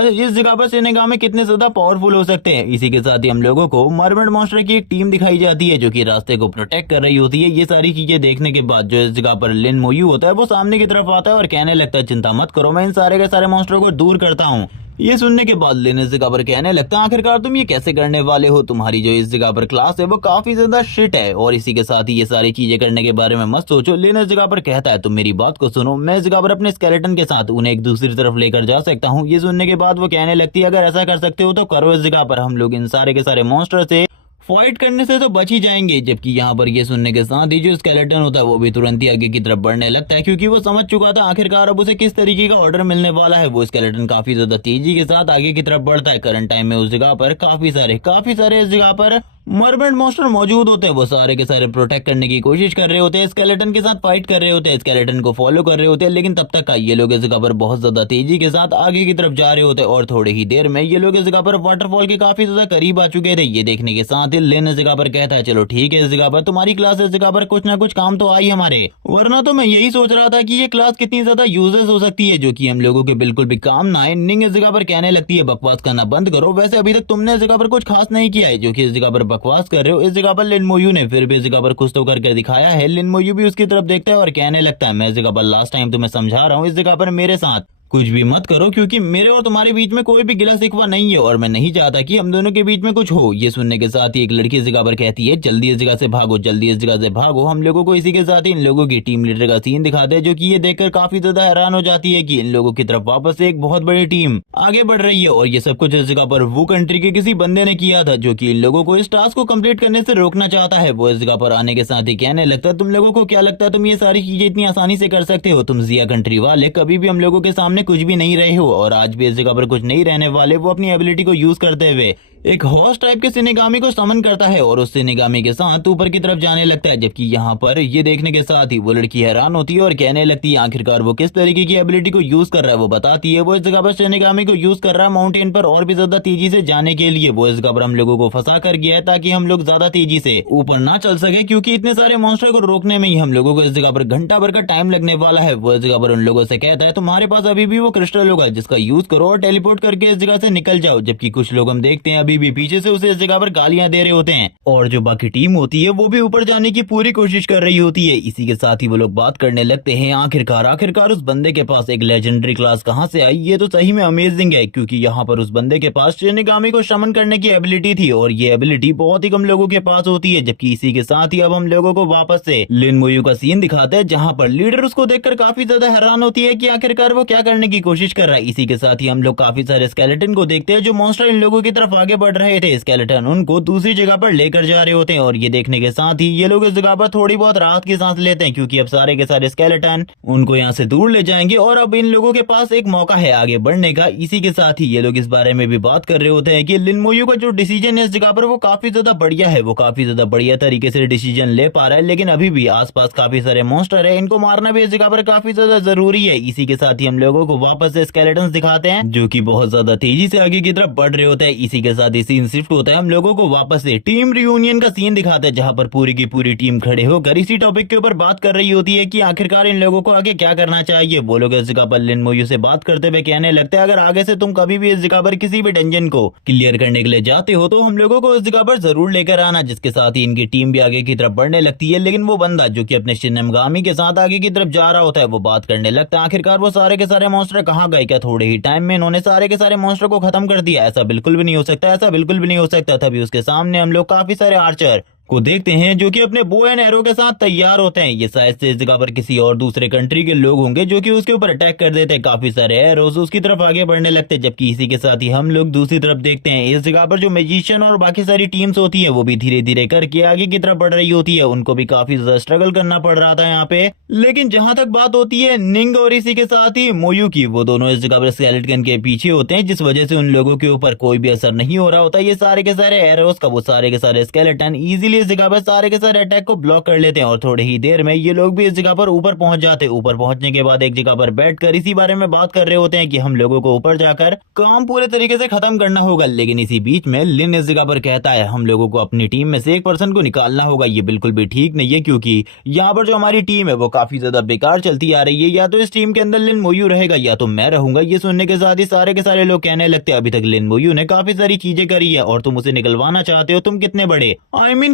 इस जगह पर सिनेगामी कितने ज्यादा पावरफुल हो सकते हैं। इसी के साथ ही हम लोगों को मरमेड मॉन्स्टर की एक टीम दिखाई जाती है जो कि रास्ते को प्रोटेक्ट कर रही होती है। ये सारी चीजें देखने के बाद जो इस जगह पर लिन मोयू होता है वो सामने की तरफ आता है और कहने लगता है चिंता मत करो, मैं इन सारे के सारे मॉन्स्टरों को दूर करता हूँ। ये सुनने के बाद लिन इस जगह पर कहने लगता है आखिरकार तुम ये कैसे करने वाले हो, तुम्हारी जो इस जगह पर क्लास है वो काफी ज्यादा शिट है, और इसी के साथ ही ये सारी चीजें करने के बारे में मत सोचो। लिन इस जगह पर कहता है तुम मेरी बात को सुनो, मैं इस जगह पर अपने स्केलेटन के साथ उन्हें एक दूसरी तरफ लेकर जा सकता हूँ। ये सुनने के बाद वो कहने लगती है अगर ऐसा कर सकते हो तो करो, इस जगह पर हम लोग इन सारे के सारे मॉन्स्टर से फाइट करने से तो बच ही जाएंगे। जबकि यहाँ पर ये सुनने के साथ ही जो स्केलेटन होता है वो भी तुरंत ही आगे की तरफ बढ़ने लगता है, क्योंकि वो समझ चुका था आखिरकार अब उसे किस तरीके का ऑर्डर मिलने वाला है। वो स्केलेटन काफी ज्यादा तेजी के साथ आगे की तरफ बढ़ता है। करंट टाइम में उस जगह पर काफी सारे इस जगह पर मरमेड मॉन्स्टर मौजूद होते हैं। वो सारे के सारे प्रोटेक्ट करने की कोशिश कर रहे होते हैं, स्केलेटन के साथ फाइट कर रहे होते हैं, स्केलेटन को फॉलो कर रहे होते हैं। लेकिन तब तक का ये लोग इस जगह पर बहुत ज्यादा तेजी के साथ आगे की तरफ जा रहे होते हैं, और थोड़ी ही देर में ये लोग इस जगह पर वाटरफॉल के काफी ज्यादा करीब आ चुके थे। ये देखने के साथ ही लिन इस जगह पर कहता है चलो ठीक है, इस जगह पर तुम्हारी क्लास इस जगह पर कुछ ना कुछ काम तो आई हमारे, वरना तो मैं यही सोच रहा था कि ये क्लास कितनी ज्यादा यूजलेस हो सकती है, जो कि हम लोगों के बिल्कुल भी काम ना आए। निंग इस जगह पर कहने लगती है बकवास करना बंद करो, वैसे अभी तक तुमने इस जगह पर कुछ खास नहीं किया है जो कि इस जगह पर बकवास कर रहे हो। इस जगह पर लिन मोयू ने फिर भी इस जगह पर कुछ तो करके दिखाया है। लिन मोयू भी उसकी तरफ देखता है और कहने लगता है मैं इस जगह पर लास्ट टाइम तुम्हें समझा रहा हूँ, इस जगह पर मेरे साथ कुछ भी मत करो, क्योंकि मेरे और तुम्हारे बीच में कोई भी गिला शिकवा नहीं है और मैं नहीं चाहता कि हम दोनों के बीच में कुछ हो। ये सुनने के साथ ही एक लड़की इस जगह पर कहती है जल्दी इस जगह से भागो, जल्दी इस जगह से भागो। हम लोगों को इसी के साथ ही इन लोगों की टीम लीडर का सीन दिखाते हैं, जो कि ये देखकर काफी ज्यादा हैरान हो जाती है कि इन लोगों की तरफ वापस से एक बहुत बड़ी टीम आगे बढ़ रही है। और ये सब कुछ इस जगह पर वो कंट्री के किसी बंदे ने किया था जो कि इन लोगों को इस टास्क को कंप्लीट करने से रोकना चाहता है। वो इस जगह पर आने के साथ ही कहने लगता है तुम लोगों को क्या लगता है तुम ये सारी चीजें इतनी आसानी से कर सकते हो? तुम जिया कंट्री वाले कभी भी हम लोगों के सामने कुछ भी नहीं रहे हो, और आज भी इस जगह पर कुछ नहीं रहने वाले। वो अपनी एबिलिटी को यूज करते हुए एक हॉर्स टाइप के सिनेगामी को समन करता है और उस सिनेगामी के साथ ऊपर की तरफ जाने लगता है। जबकि यहाँ पर ये देखने के साथ ही वो लड़की हैरान होती है और कहने लगती है आखिरकार वो किस तरीके की एबिलिटी को यूज कर रहा है। वो बताती है वो इस जगह पर सिनेगामी को यूज कर रहा है माउंटेन पर और भी ज्यादा तेजी से जाने के लिए। वो इस जगह पर हम लोगों को फंसा कर गया है ताकि हम लोग ज्यादा तेजी से ऊपर ना चल सके, क्योंकि इतने सारे मॉन्स्टर को रोकने में ही हम लोगों को इस जगह पर घंटा भर का टाइम लगने वाला है। वो इस जगह पर उन लोगों से कहता है तुम्हारे पास अभी भी वो क्रिस्टल होगा जिसका यूज करो और टेलीपोर्ट करके इस जगह से निकल जाओ। जबकि कुछ लोग हम देखते हैं अभी भी पीछे से उसे इस जगह पर गालियां दे रहे होते हैं और जो बाकी टीम होती है वो भी ऊपर जाने की पूरी कोशिश कर रही होती है। इसी के साथ ही वो लोग बात करने लगते हैं आखिरकार उस बंदे के पास एक लेजेंडरी क्लास कहां से आई। ये तो सही में अमेजिंग है, क्योंकि यहाँ पर उस बंदे के पास शिनिगामी को शमन करने की एबिलिटी थी और ये एबिलिटी बहुत ही कम लोगों के पास होती है। जबकि इसी के साथ ही अब हम लोगों को वापस से लिन मोयू का सीन दिखाते हैं जहाँ पर लीडर उसको देखकर काफी ज्यादा हैरान होती है कि आखिरकार वो क्या करने की कोशिश कर रहा है। इसी के साथ ही हम लोग काफी सारे स्केलेटन को देखते हैं जो मॉन्स्टर इन लोगों की तरफ आगे बढ़ रहे थे। स्केलेटन उनको दूसरी जगह पर लेकर जा रहे होते हैं और ये देखने के साथ ही ये लोग इस जगह पर थोड़ी बहुत राहत की सांस लेते हैं, क्योंकि अब सारे के सारे स्केलेटन उनको यहाँ से दूर ले जाएंगे और अब इन लोगों के पास एक मौका है आगे बढ़ने का। इसी के साथ ही ये लोग इस बारे में भी बात कर रहे होते हैं कि लिन मोयू का जो डिसीजन है इस जगह पर वो काफी ज्यादा बढ़िया है, वो काफी ज्यादा बढ़िया तरीके से डिसीजन ले पा रहा है। लेकिन अभी भी आसपास काफी सारे मॉन्स्टर है, इनको मारना भी इस जगह पर काफी ज्यादा जरूरी है। इसी के साथ ही हम लोगों को वापस से स्केलेटन्स दिखाते हैं जो कि बहुत ज्यादा तेजी से आगे की तरफ बढ़ रहे होते हैं। इसी के साथ ही सीन शिफ्ट होता है, हम लोगों को वापस से टीम रियूनियन का सीन दिखाते हैं जहां पर पूरी की पूरी टीम खड़े होकर इसी टॉपिक के ऊपर बात कर रही होती है कि आखिरकार इन लोगों को आगे क्या करना चाहिए। वो लोग इस जगह पर लिन मोयू से बात करते हुए कहने लगते हैं अगर आगे से तुम कभी भी इस जगह पर किसी भी डंजन को क्लियर करने के लिए जाते हो तो हम लोगों को इस जगह पर जरूर लेकर आना। जिसके साथ ही इनकी टीम भी आगे की तरफ बढ़ने लगती है। लेकिन वो बंदा जो कि अपने शिनगामी के साथ आगे की तरफ जा रहा होता है वो बात करने लगता है आखिरकार वो सारे के सारे मॉन्स्टर कहाँ गए, क्या थोड़े ही टाइम में इन्होंने सारे के सारे मॉन्स्टर को खत्म कर दिया? ऐसा बिल्कुल भी नहीं हो सकता, ऐसा बिल्कुल भी नहीं हो सकता। तभी उसके सामने हम लोग काफी सारे आर्चर को देखते हैं जो कि अपने बो एंड एरो के साथ तैयार होते हैं। ये शायद से इस जगह पर किसी और दूसरे कंट्री के लोग होंगे जो कि उसके ऊपर अटैक कर देते हैं। काफी सारे एरोज उसकी तरफ आगे बढ़ने लगते हैं। जबकि इसी के साथ ही हम लोग दूसरी तरफ देखते हैं इस जगह पर जो मैजिशियन और बाकी सारी टीम्स होती है वो भी धीरे धीरे करके आगे की तरफ बढ़ रही होती है। उनको भी काफी ज्यादा स्ट्रगल करना पड़ रहा था यहाँ पे। लेकिन जहां तक बात होती है निंग और इसी के साथ ही मोयू की, वो दोनों इस जगह पर स्केलेटन के पीछे होते हैं जिस वजह से उन लोगों के ऊपर कोई भी असर नहीं हो रहा होता। ये सारे के सारे एरोज का वो सारे के सारे स्केलेटन इजीली इस जगह पर सारे के सारे अटैक को ब्लॉक कर लेते हैं और थोड़ी ही देर में ये लोग भी इस जगह पर ऊपर पहुंच जाते हैं। ऊपर पहुंचने के बाद एक जगह पर बैठकर इसी बारे में बात कर रहे होते हैं कि हम लोगों को ऊपर जाकर काम पूरे तरीके से खत्म करना होगा। लेकिन इसी बीच में लिन इस जगह पर कहता है हम लोगों को अपनी टीम में से एक पर्सन को निकालना होगा। ये बिल्कुल भी ठीक नहीं है, क्योंकि यहाँ पर जो हमारी टीम है वो काफी ज्यादा बेकार चलती आ रही है। या तो इस टीम के अंदर लिन मोयू रहेगा या तो मैं रहूंगा। ये सुनने के साथ ही सारे के सारे लोग कहने लगते हैं अभी तक लिन मोयू ने काफी सारी चीजें करी है और तुम उसे निकलवाना चाहते हो, तुम कितने बड़े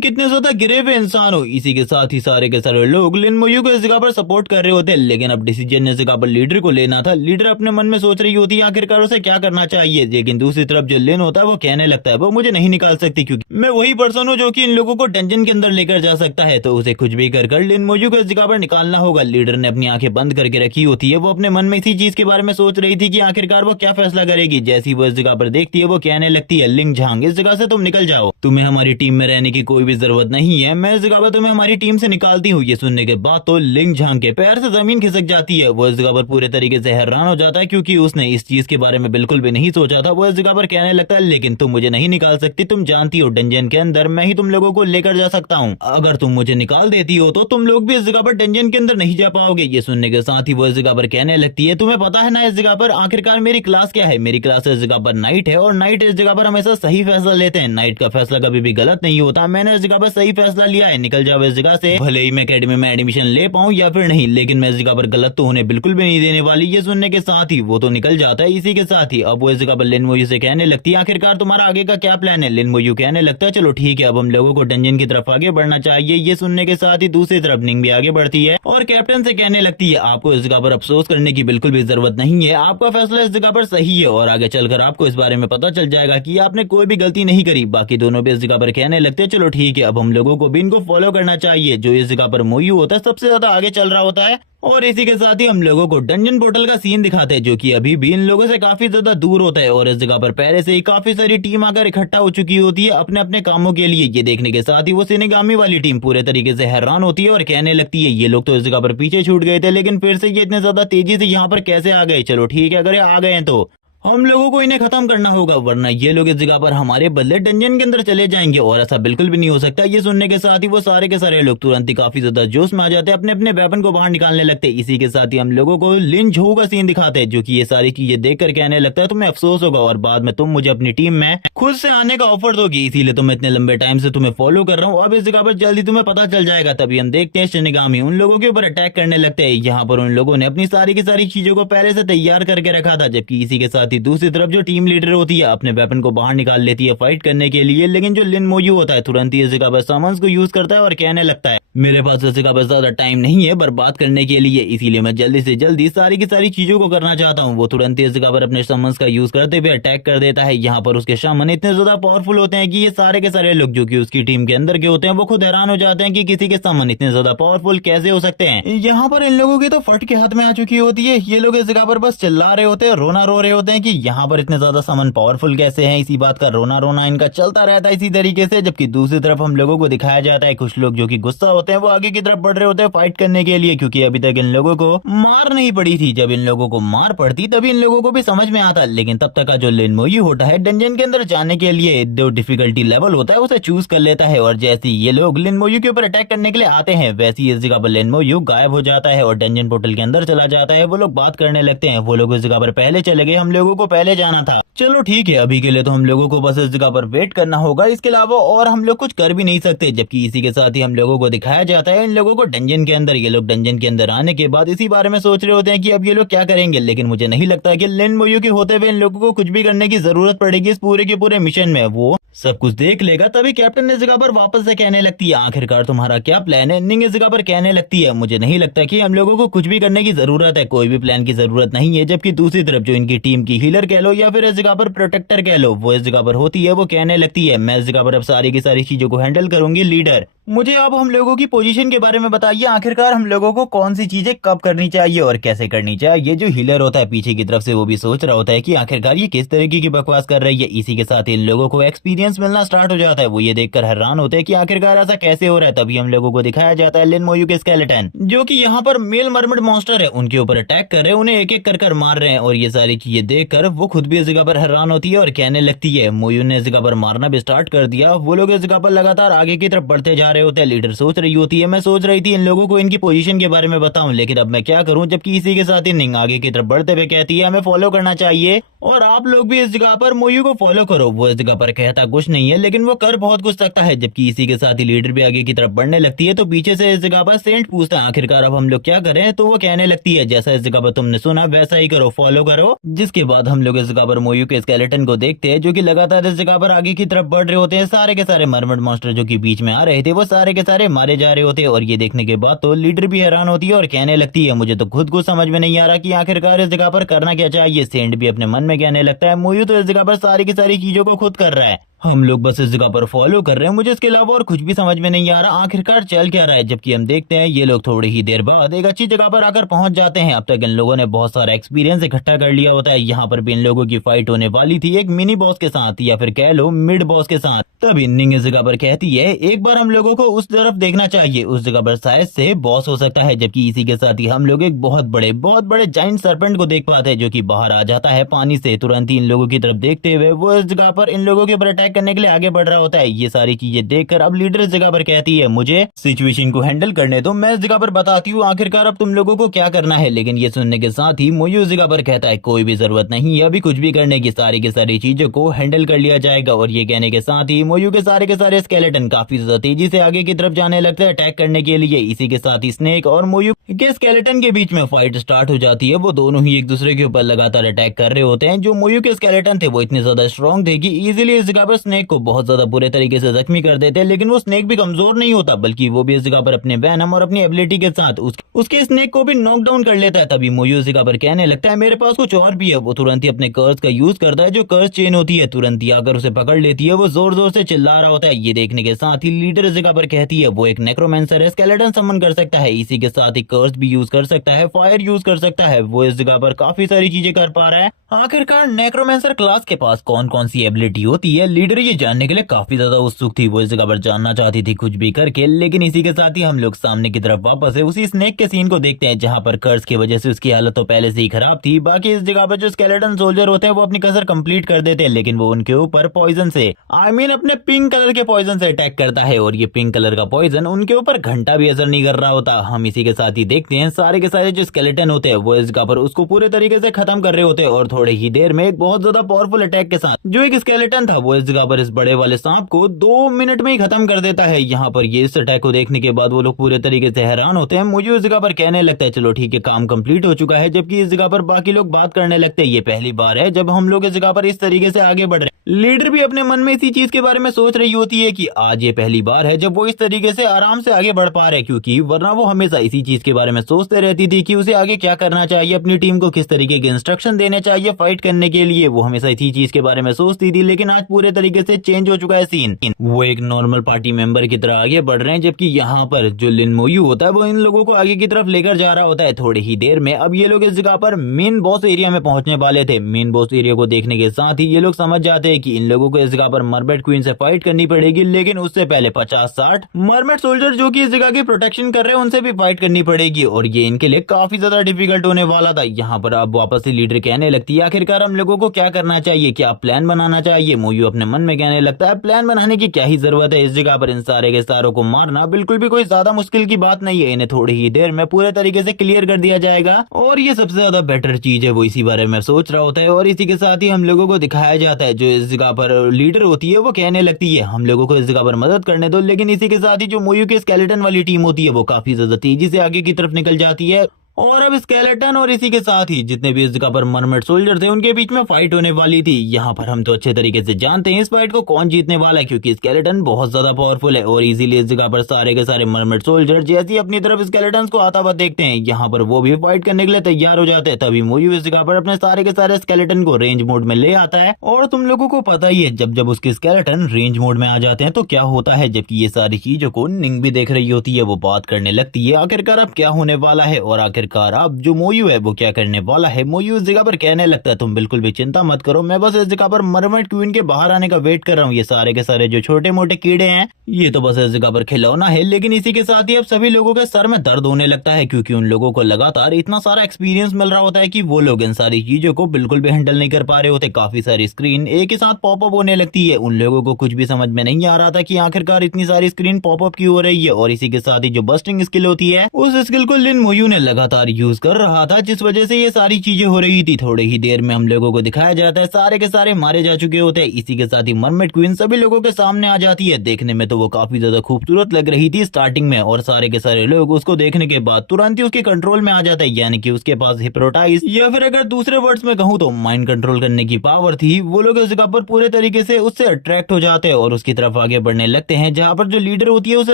कितने ज्यादा गिरे हुए इंसान हो। इसी के साथ ही सारे के सारे लोग लिन मोयू को इस जगह पर सपोर्ट कर रहे होते हैं। लेकिन अब डिसीजन इस जगह पर लीडर को लेना था। लीडर अपने मन में सोच रही होती है आखिरकार उसे क्या करना चाहिए। लेकिन दूसरी तरफ जो लिन होता है वो कहने लगता है वो मुझे नहीं निकाल सकती, क्योंकि मैं वही पर्सन हूँ जो कि इन लोगों को डंजन के अंदर लेकर जा सकता है। तो उसे कुछ भी कर लिन मोयू को इस जगह पर निकालना होगा। लीडर ने अपनी आंखें बंद करके रखी होती है। वो अपने मन में इसी चीज के बारे में सोच रही थी कि आखिरकार वो क्या फैसला करेगी। जैसी वो इस जगह पर देखती है वो कहने लगती है लिंग झांग इस जगह से तुम निकल जाओ, तुम्हें हमारी टीम में रहने की कोई भी जरूरत नहीं है। मैं इस जगह पर तुम्हें हमारी टीम से निकालती हूँ। ये सुनने के बाद तो लिंग झांग के पैर से जमीन खिसक जाती है। वो इस जगह पर पूरे तरीके से हैरान हो जाता है, क्योंकि उसने इस चीज के बारे में बिल्कुल भी नहीं सोचा था। वो इस जगह पर कहने लगता है लेकिन तुम मुझे नहीं निकाल सकती, तुम जानती हो डंजन के अंदर मैं ही तुम लोगों को लेकर जा सकता हूँ। अगर तुम मुझे निकाल देती हो तो तुम लोग भी इस जगह पर डंजन के अंदर नहीं जा पाओगे। ये सुनने के साथ ही वो इस जगह पर कहने लगती है तुम्हें पता है ना इस जगह पर आखिरकार मेरी क्लास क्या है। मेरी क्लास इस जगह पर नाइट है और नाइट इस जगह पर हमेशा सही फैसला लेते हैं। नाइट का फैसला कभी भी गलत नहीं होता। मैंने इस जगह पर सही फैसला लिया है, निकल जाओ इस जगह से। भले ही मैं एकेडमी में एडमिशन ले पाऊं या फिर नहीं, लेकिन मैं इस जगह पर गलत तो उन्हें बिल्कुल भी नहीं देने वाली। ये सुनने के साथ ही वो तो निकल जाता है। इसी के साथ ही अब वो इस जगह पर लिन मोयू से कहने लगती है आखिरकार तुम्हारा आगे का क्या प्लान है। लिन मोयू कहने लगता है चलो ठीक है अब हम लोगों को डंजन की तरफ आगे बढ़ना चाहिए। ये सुनने के साथ ही दूसरी तरफ निंग भी आगे बढ़ती है और कैप्टन से कहने लगती है आपको इस जगह पर अफसोस करने की बिल्कुल भी जरूरत नहीं है। आपका फैसला इस जगह पर सही है और आगे चलकर आपको इस बारे में पता चल जाएगा कि आपने कोई भी गलती नहीं करी। बाकी दोनों भी इस जगह पर कहने लगते हैं चलो ठीक है अब हम लोगों को भी इनको फॉलो करना चाहिए। जो इस जगह पर मोयू होता है सबसे ज्यादा आगे चल रहा होता है। और इसी के साथ ही हम लोगों को डंजन पोर्टल का सीन दिखाते हैं जो कि अभी भी इन लोगों से काफी ज्यादा दूर होता है। और इस जगह पर पहले से ही काफी सारी टीम आकर इकट्ठा हो चुकी होती है अपने अपने कामों के लिए। ये देखने के साथ ही वो सिनेगामी वाली टीम पूरे तरीके से हैरान होती है और कहने लगती है ये लोग तो इस जगह पर पीछे छूट गए थे, लेकिन फिर से ये इतने ज्यादा तेजी से यहाँ पर कैसे आ गए। चलो ठीक है अगर ये आ गए हैं तो हम लोगों को इन्हें खत्म करना होगा, वरना ये लोग इस जगह पर हमारे बदले डंजन के अंदर चले जाएंगे और ऐसा बिल्कुल भी नहीं हो सकता। ये सुनने के साथ ही वो सारे के सारे लोग तुरंत ही काफी ज्यादा जोश में आ जाते हैं, अपने अपने वेपन को बाहर निकालने लगते हैं। इसी के साथ ही हम लोगों को लिन झू का सीन दिखाते हैं, जो कि ये सारी चीजें देख कर कहने लगता है तुम्हें अफसोस होगा और बाद में तुम मुझे अपनी टीम में खुद से आने का ऑफर दोगी, इसीलिए तो मैं इतने लंबे टाइम से तुम्हें फॉलो कर रहा हूँ। अब इस जगह पर जल्दी तुम्हें पता चल जाएगा। तभी हम देखते हैं शिनिगामी उन लोगों के ऊपर अटैक करने लगते हैं। यहाँ पर उन लोगों ने अपनी सारी की सारी चीजों को पहले से तैयार करके रखा था, जबकि इसी के साथ ही दूसरी तरफ जो टीम लीडर होती है अपने वेपन को बाहर निकाल लेती है फाइट करने के लिए। लेकिन जो लिन मोयू होता है तुरंत ही इस जगह पर समन्स को यूज करता है और कहने लगता है मेरे पास इस जगह पर ज्यादा टाइम नहीं है बर्बाद करने के लिए, इसीलिए मैं जल्दी से जल्दी सारी की सारी चीजों को करना चाहता हूँ। वो तुरंत ही इस जगह पर अपने समन्स का यूज करते हुए अटैक कर देता है। यहाँ पर उसके शामन इतने ज्यादा पावरफुल होते हैं कि ये सारे के सारे लोग जो कि उसकी टीम के अंदर के होते हैं वो खुद हैरान हो जाते हैं कि किसी के सामन इतने ज्यादा पावरफुल कैसे हो सकते हैं। यहाँ पर इन लोगों की तो फट के हाथ में आ चुकी होती है। ये लोग इस जगह पर बस चिल्ला रहे होते हैं, रोना रो रहे होते हैं कि यहाँ पर इतने ज्यादा सामान पावरफुल कैसे हैं। इसी बात का रोना रोना इनका चलता रहता है इसी तरीके से। जबकि दूसरी तरफ हम लोगों को दिखाया जाता है कुछ लोग जो कि गुस्सा होते हैं वो आगे की तरफ बढ़ रहे होते हैं फाइट करने के लिए, क्योंकि अभी तक इन लोगों को मार नहीं पड़ी थी। जब इन लोगों को मार पड़ती तभी इन लोगों को भी समझ में आता, लेकिन तब तक का जो लिन मोयू होता है डंजन के अंदर जाने के लिए जो डिफिकल्टी लेवल होता है उसे चूज कर लेता है। और जैसे ये लोग लिन मोयू के ऊपर अटैक करने के लिए आते हैं वैसे ही इस जगह पर लिन मोयू गायब हो जाता है और डंजन पोर्टल के अंदर चला जाता है। वो लोग बात करने लगते हैं, वो लोग इस जगह पर पहले चले गए, हम लोगों को पहले जाना था। चलो ठीक है, अभी के लिए तो हम लोगों को बस इस जगह पर वेट करना होगा, इसके अलावा और हम लोग कुछ कर भी नहीं सकते। जबकि इसी के साथ ही हम लोगों को दिखाया जाता है इन लोगों को डंजन के अंदर। ये लोग डंजन के अंदर आने के बाद इसी बारे में सोच रहे होते हैं कि अब ये लोग क्या करेंगे, लेकिन मुझे नहीं लगता कि लिन मोयू के होते हुए इन लोगों को कुछ भी करने की जरूरत पड़ेगी इस पूरे के पूरे मिशन में। वो सब कुछ देख लेगा। तभी कैप्टन इस जगह पर वापस से कहने लगती है आखिरकार तुम्हारा क्या प्लान है। निंग इस जगह पर कहने लगती है मुझे नहीं लगता कि हम लोगों को कुछ भी करने की जरूरत है, कोई भी प्लान की जरूरत नहीं है। जबकि दूसरी तरफ जो इनकी टीम की हीलर कह लो या फिर इस जगह पर प्रोटेक्टर कह लो वो इस जगह पर होती है, वो कहने लगती है मैं इस जगह पर अब सारी की सारी चीजों को हैंडल करूंगी लीडर। मुझे अब हम लोगों की पोजीशन के बारे में बताइए, आखिरकार हम लोगों को कौन सी चीजें कब करनी चाहिए और कैसे करनी चाहिए। जो हीलर होता है पीछे की तरफ से वो भी सोच रहा होता है कि आखिरकार ये किस तरीके की बकवास कर रही है। इसी के साथ इन लोगों को एक्सपीरियंस मिलना स्टार्ट हो जाता है। वो ये देखकर हैरान होते हैं कि आखिरकार ऐसा कैसे हो रहा है। तभी हम लोगों को दिखाया जाता है लिन मोयू के स्केलेटन जो कि यहाँ पर मेल मर्मिड मॉन्स्टर है उनके ऊपर अटैक कर रहे हैं, उन्हें एक एक कर मार रहे हैं। और ये सारी चीजें देखकर वो खुद भी इस जगह पर हैरान होती है और कहने लगती है मोयू ने इस जगह पर मारना भी स्टार्ट कर दिया। वो लोग इस जगह पर लगातार आगे की तरफ बढ़ते जा रहे होते हैं। लीडर सोच रही होती है मैं सोच रही थी इन लोगों को इनकी पोजीशन के बारे में बताऊं, लेकिन अब मैं क्या करूं। जबकि इसी के साथ ही निंग आगे की तरफ बढ़ते हुए कहती है हमें फॉलो करना चाहिए और आप लोग भी इस जगह पर मोयू को फॉलो करो। वो इस जगह पर कहता कुछ नहीं है लेकिन वो कर बहुत कुछ सकता है। जबकि इसी के साथ ही लीडर भी आगे की तरफ बढ़ने लगती है तो पीछे से इस जगह पर सेंट पूछता है आखिरकार अब हम लोग क्या करें। तो वो कहने लगती है जैसा इस जगह पर तुमने सुना वैसा ही करो, फॉलो करो। जिसके बाद हम लोग इस जगह पर मोयू के स्केलेटन को देखते हैं जो कि लगातार इस जगह पर आगे की तरफ बढ़ रहे होते हैं। सारे के सारे मर्मड मॉन्स्टर जो कि बीच में आ रहे थे वो सारे के सारे मारे जा रहे होते हैं। और ये देखने के बाद तो लीडर भी हैरान होती है और कहने लगती है मुझे तो खुद को समझ में नहीं आ रहा कि आखिरकार इस जगह पर करना क्या चाहिए। सेंट भी अपने मन में कहने लगता है मोयू तो इस जगह पर सारी की सारी चीजों को खुद कर रहा है, हम लोग बस इस जगह पर फॉलो कर रहे हैं, मुझे इसके अलावा और कुछ भी समझ में नहीं आ रहा आखिरकार चल क्या रहा है। जबकि हम देखते हैं ये लोग थोड़ी ही देर बाद एक अच्छी जगह पर आकर पहुंच जाते हैं। अब तक इन लोगों ने बहुत सारा एक्सपीरियंस इकट्ठा कर लिया होता है। यहाँ पर भी इन लोगों की फाइट होने वाली थी एक मिनी बॉस के साथ या फिर कह लो मिड बॉस के साथ। तब निंग इस जगह पर कहती है एक बार हम लोगों को उस तरफ देखना चाहिए, उस जगह पर शायद से बॉस हो सकता है। जबकि इसी के साथ ही हम लोग एक बहुत बड़े जाइंट सर्पेंट को देख पाते हैं जो कि बाहर आ जाता है पानी से। तुरंत ही इन लोगों की तरफ देखते हुए वो इस जगह पर इन लोगों के ऊपर अटैक करने के लिए आगे बढ़ रहा होता है। ये सारी चीजें देखकर अब लीडर इस जगह पर कहती है मुझे सिचुएशन को हैंडल करने दो, मैं इस जगह पर बताती हूँ आखिरकार अब तुम लोगों को क्या करना है। लेकिन ये सुनने के साथ ही मोयू इस जगह पर कहता है कोई भी जरूरत नहीं है अभी कुछ भी करने की, सारी की सारी चीजों को हैंडल कर लिया जाएगा। और ये कहने के साथ ही मोयू के सारे स्केलेटन काफी ज्यादा तेजी से आगे की तरफ जाने लगते हैं अटैक करने के लिए। इसी के साथ ही स्नेक और मोयू के स्केलेटन के बीच में फाइट स्टार्ट हो जाती है। वो दोनों ही एक दूसरे के ऊपर लगातार अटैक कर रहे होते हैं। जो मोयू के स्केलेटन थे वो इतने ज्यादा स्ट्रॉन्ग थे कि इजीली इस जगह पर स्नेक को बहुत ज्यादा बुरे तरीके से जख्मी कर देते हैं। लेकिन वो स्नेक भी कमजोर नहीं होता बल्कि वो भी इस जगह पर अपने वैनम और अपनी एबिलिटी के साथ उसके स्नेक को भी नॉक डाउन कर लेता है। तभी मोयू इस जगह पर कहने लगता है मेरे पास कुछ और भी है। वो तुरंत ही अपने कर्स का यूज करता है, जो कर्स चेन होती है तुरंत ही आकर उसे पकड़ लेती है। वो जोर जोर से चिल्ला रहा होता है। ये देखने के साथ ही लीडर इस जगह पर कहती है वो एक नेक्रोमेंसर है, स्केलेटन समन कर सकता है, इसी के साथ ही कर्स भी यूज कर सकता है, फायर यूज कर सकता है। वो इस जगह पर काफी सारी चीजें कर पा रहा है। आखिरकार नेक्रोमेंसर क्लास के पास कौन कौन सी एबिलिटी होती है लीडर लीडर ये जानने के लिए काफी ज्यादा उत्सुक थी। वो इस जगह पर जानना चाहती थी कुछ भी करके, लेकिन इसी के साथ ही हम लोग सामने की तरफ वापस है उसी स्नेक के सीन को देखते हैं, जहाँ पर कर्ज की वजह से उसकी हालत तो पहले से ही खराब थी। बाकी इस जगह पर जो स्केलेटन सोल्जर होते हैं वो अपनी कसर कंप्लीट कर देते हैं, लेकिन वो उनके ऊपर पॉइजन से अपने पिंक कलर के पॉइजन से अटैक करता है, और ये पिंक कलर का पॉइजन उनके ऊपर घंटा भी असर नहीं कर रहा होता। हम इसी के साथ ही देखते हैं सारे के सारे जो स्केलेटन होते हैं वो इस जगह पर उसको पूरे तरीके से खत्म कर रहे होते हैं, और थोड़े ही देर में एक बहुत ज्यादा पावरफुल अटैक के साथ जो एक स्केलेटन था वो इस जगह पर इस बड़े वाले सांप को 2 मिनट में ही खत्म कर देता है। यहाँ पर ये इस अटैक को देखने के बाद वो लोग पूरे तरीके से हैरान होते हैं। मुझे उस जगह पर कहने लगता है चलो ठीक है काम कंप्लीट हो चुका है, जबकि इस जगह पर बाकी लोग बात करने लगते हैं ये पहली बार है जब हम लोग इस जगह पर इस तरीके से आगे बढ़ रहे हैं। लीडर भी अपने मन में इसी चीज के बारे में सोच रही होती है कि आज ये पहली बार है जब वो इस तरीके से आराम से आगे बढ़ पा रहे, क्योंकि वरना वो हमेशा इसी चीज के बारे में सोचते रहती थी कि उसे आगे क्या करना चाहिए, अपनी टीम को किस तरीके के इंस्ट्रक्शन देने चाहिए फाइट करने के लिए। वो हमेशा इसी चीज के बारे में सोचती थी, लेकिन आज पूरे तरीके से चेंज हो चुका है सीन। वो एक नॉर्मल पार्टी मेंबर की तरह आगे बढ़ रहे हैं, जबकि यहाँ पर जो लिन मोयू होता है वो इन लोगों को आगे की तरफ लेकर जा रहा होता है। थोड़ी ही देर में अब ये लोग इस जगह पर मेन बॉस एरिया में पहुंचने वाले थे। मेन बॉस एरिया को देखने के साथ ही ये लोग समझ जाते हैं कि इन लोगों को इस जगह पर मरमेड क्वीन से फाइट करनी पड़ेगी, लेकिन उससे पहले 50-60 मरमेड सोल्जर जो कि इस जगह की प्रोटेक्शन कर रहे हैं उनसे भी फाइट करनी पड़ेगी, और ये इनके लिए काफी ज्यादा डिफिकल्ट होने वाला था। यहाँ पर अब वापस से लीडर कहने लगती है आखिरकार हम लोगों को क्या करना चाहिए, क्या प्लान बनाना चाहिए। मोयू अपने मन में कहने लगता है प्लान बनाने की क्या ही जरूरत है, इस जगह पर इन सारे के सारों को मारना बिल्कुल भी कोई ज्यादा मुश्किल की बात नहीं है, इन्हें थोड़ी ही देर में पूरे तरीके से क्लियर कर दिया जाएगा, और ये सबसे ज्यादा बेटर चीज है। वो इसी बारे में सोच रहा होता है, और इसी के साथ ही हम लोगों को दिखाया जाता है जो इस जगह पर लीडर होती है वो कहने लगती है हम लोगों को इस जगह पर मदद करने दो, लेकिन इसी के साथ ही जो मोयू के स्केलेटन वाली टीम होती है वो काफी ज्यादा तेजी से आगे की तरफ निकल जाती है, और अब स्केलेटन और इसी के साथ ही जितने भी इस जगह पर मरमेड सोल्जर थे उनके बीच में फाइट होने वाली थी। यहाँ पर हम तो अच्छे तरीके से जानते हैं इस फाइट को कौन जीतने वाला है, क्योंकि स्केलेटन बहुत ज्यादा पावरफुल है, और इजीली इस जगह पर सारे के सारे मरमेड सोल्जर जैसे ही अपनी तरफ स्केलेटन को आता हुआ देखते हैं यहाँ पर वो भी फाइट करने के लिए तैयार हो जाते हैं। तभी मोयू इस जगह पर अपने सारे के सारे स्केलेटन को रेंज मोड में ले आता है, और तुम लोगों को पता ही है जब जब उसके स्केलेटन रेंज मोड में आ जाते हैं तो क्या होता है, जबकि ये सारी चीजों को निंग भी देख रही होती है। वो बात करने लगती है आखिरकार अब क्या होने वाला है, और आखिरकार अब जो मोयू है वो क्या करने वाला है। मोयू इस जगह पर कहने लगता है तुम बिल्कुल भी चिंता मत करो, मैं बस इस जगह पर मरमेड क्वीन के बाहर आने का वेट कर रहा हूँ। ये सारे के सारे जो छोटे मोटे कीड़े हैं ये तो बस इस जगह पर खिलौना है, लेकिन इसी के साथ ही अब सभी लोगों के सर में दर्द होने लगता है, क्योंकि उन लोगों को लगातार इतना सारा एक्सपीरियंस मिल रहा होता है कि वो लोग इन सारी चीजों को बिल्कुल भी हैंडल नहीं कर पा रहे होते। काफी सारी स्क्रीन एक ही साथ पॉपअप होने लगती है, उन लोगों को कुछ भी समझ में नहीं आ रहा था कि आखिरकार इतनी सारी स्क्रीन पॉपअप क्यों हो रही है। और इसी के साथ ही जो बस्टिंग स्किल होती है उस स्किल को लिन मोयू ने लगातार यूज कर रहा था, जिस वजह से ये सारी चीजें हो रही थी। थोड़ी ही देर में हम लोगों को दिखाया जाता है सारे के सारे मारे जा चुके होते हैं। इसी के साथ ही मरमेड क्वीन सभी लोगों के सामने आ जाती है। देखने में तो वो काफी ज्यादा खूबसूरत लग रही थी स्टार्टिंग में, और सारे के सारे लोग उसको देखने के बाद तुरंत ही उसके कंट्रोल में आ जाते हैं, यानी कि उसके पास हिप्नोटाइज या फिर अगर दूसरे वर्ड्स में कहूँ तो माइंड कंट्रोल करने की पावर थी। वो लोग इस जगह पर पूरे तरीके से उससे अट्रैक्ट हो जाते हैं और उसकी तरफ आगे बढ़ने लगते हैं, जहाँ पर जो लीडर होती है उसे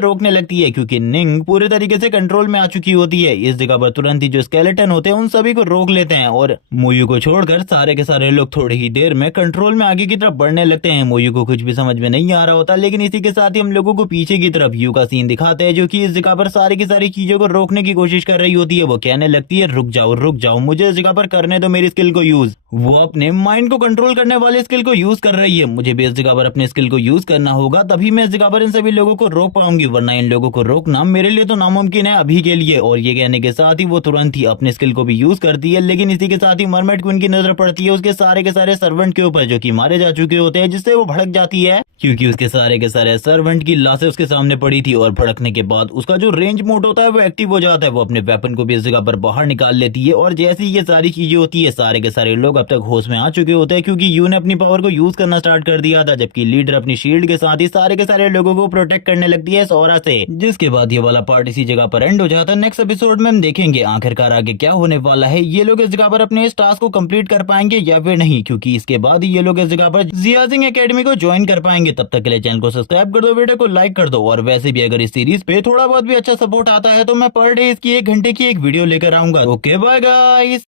रोकने लगती है, क्योंकि निंग पूरे तरीके से कंट्रोल में आ चुकी होती है। इस जगह पर तुरंत ही जो स्केलेटन होते हैं उन सभी को रोक लेते हैं, और मोयू को छोड़कर सारे के सारे लोग थोड़ी ही देर में कंट्रोल में आगे की तरफ बढ़ने लगते हैं। मोयू को कुछ भी समझ में नहीं आ रहा होता, लेकिन इसी के साथ ही हम लोगों को पीछे की तरफ यू का सीन दिखाते हैं, जो कि इस जगह पर सारी की सारी चीजों को रोकने की कोशिश कर रही होती है। वो कहने लगती है रुक जाओ मुझे इस जगह पर करने दो मेरी स्किल को यूज। वो अपने माइंड को कंट्रोल करने वाले स्किल को यूज कर रही है, मुझे भी इस जगह पर अपने स्किल को यूज करना होगा, तभी मैं इस जगह पर इन सभी लोगों को रोक पाऊंगी, वरना इन लोगों को रोकना मेरे लिए तो नामुमकिन है अभी के लिए। और ये कहने के साथ ही वो तुरंत ही अपने स्किल को भी यूज करती है, लेकिन इसी के साथ ही मरमेड क्वीन की नजर पड़ती है उसके सारे के सारे सर्वेंट के ऊपर जो कि मारे जा चुके होते हैं, जिससे वो भड़क जाती है, क्योंकि उसके सारे के सारे सर्वेंट की लाशें उसके सामने पड़ी थी। और भड़कने के बाद उसका जो रेंज मोड होता है वो एक्टिव हो जाता है। वो अपने वेपन को भी इस जगह पर बाहर निकाल लेती है, और जैसे ही ये सारी चीजें होती है सारे के सारे लोग अब तक होश में आ चुके होते हैं, क्योंकि यू ने अपनी पावर को यूज करना स्टार्ट कर दिया था, जबकि लीडर अपनी शील्ड के साथ ही सारे के सारे लोगों को प्रोटेक्ट करने लगती है इस ऑरा से। जिसके बाद ये वाला पार्ट इसी जगह पर एंड हो जाता है। नेक्स्ट एपिसोड में हम देखेंगे आखिरकार आगे क्या होने वाला है, ये लोग इस जगह पर अपने इस टास्क को कंप्लीट कर पाएंगे या फिर नहीं, क्योंकि इसके बाद ये लोग इस जगह पर जियाजिंग एकेडमी को ज्वाइन कर पाएंगे। तब तक के लिए चैनल को सब्सक्राइब कर दो, वीडियो को लाइक कर दो, और वैसे भी अगर इस सीरीज पे थोड़ा बहुत भी अच्छा सपोर्ट आता है तो मैं पर डे इसकी 1 घंटे की एक वीडियो लेकर आऊंगा। Okay bye guys.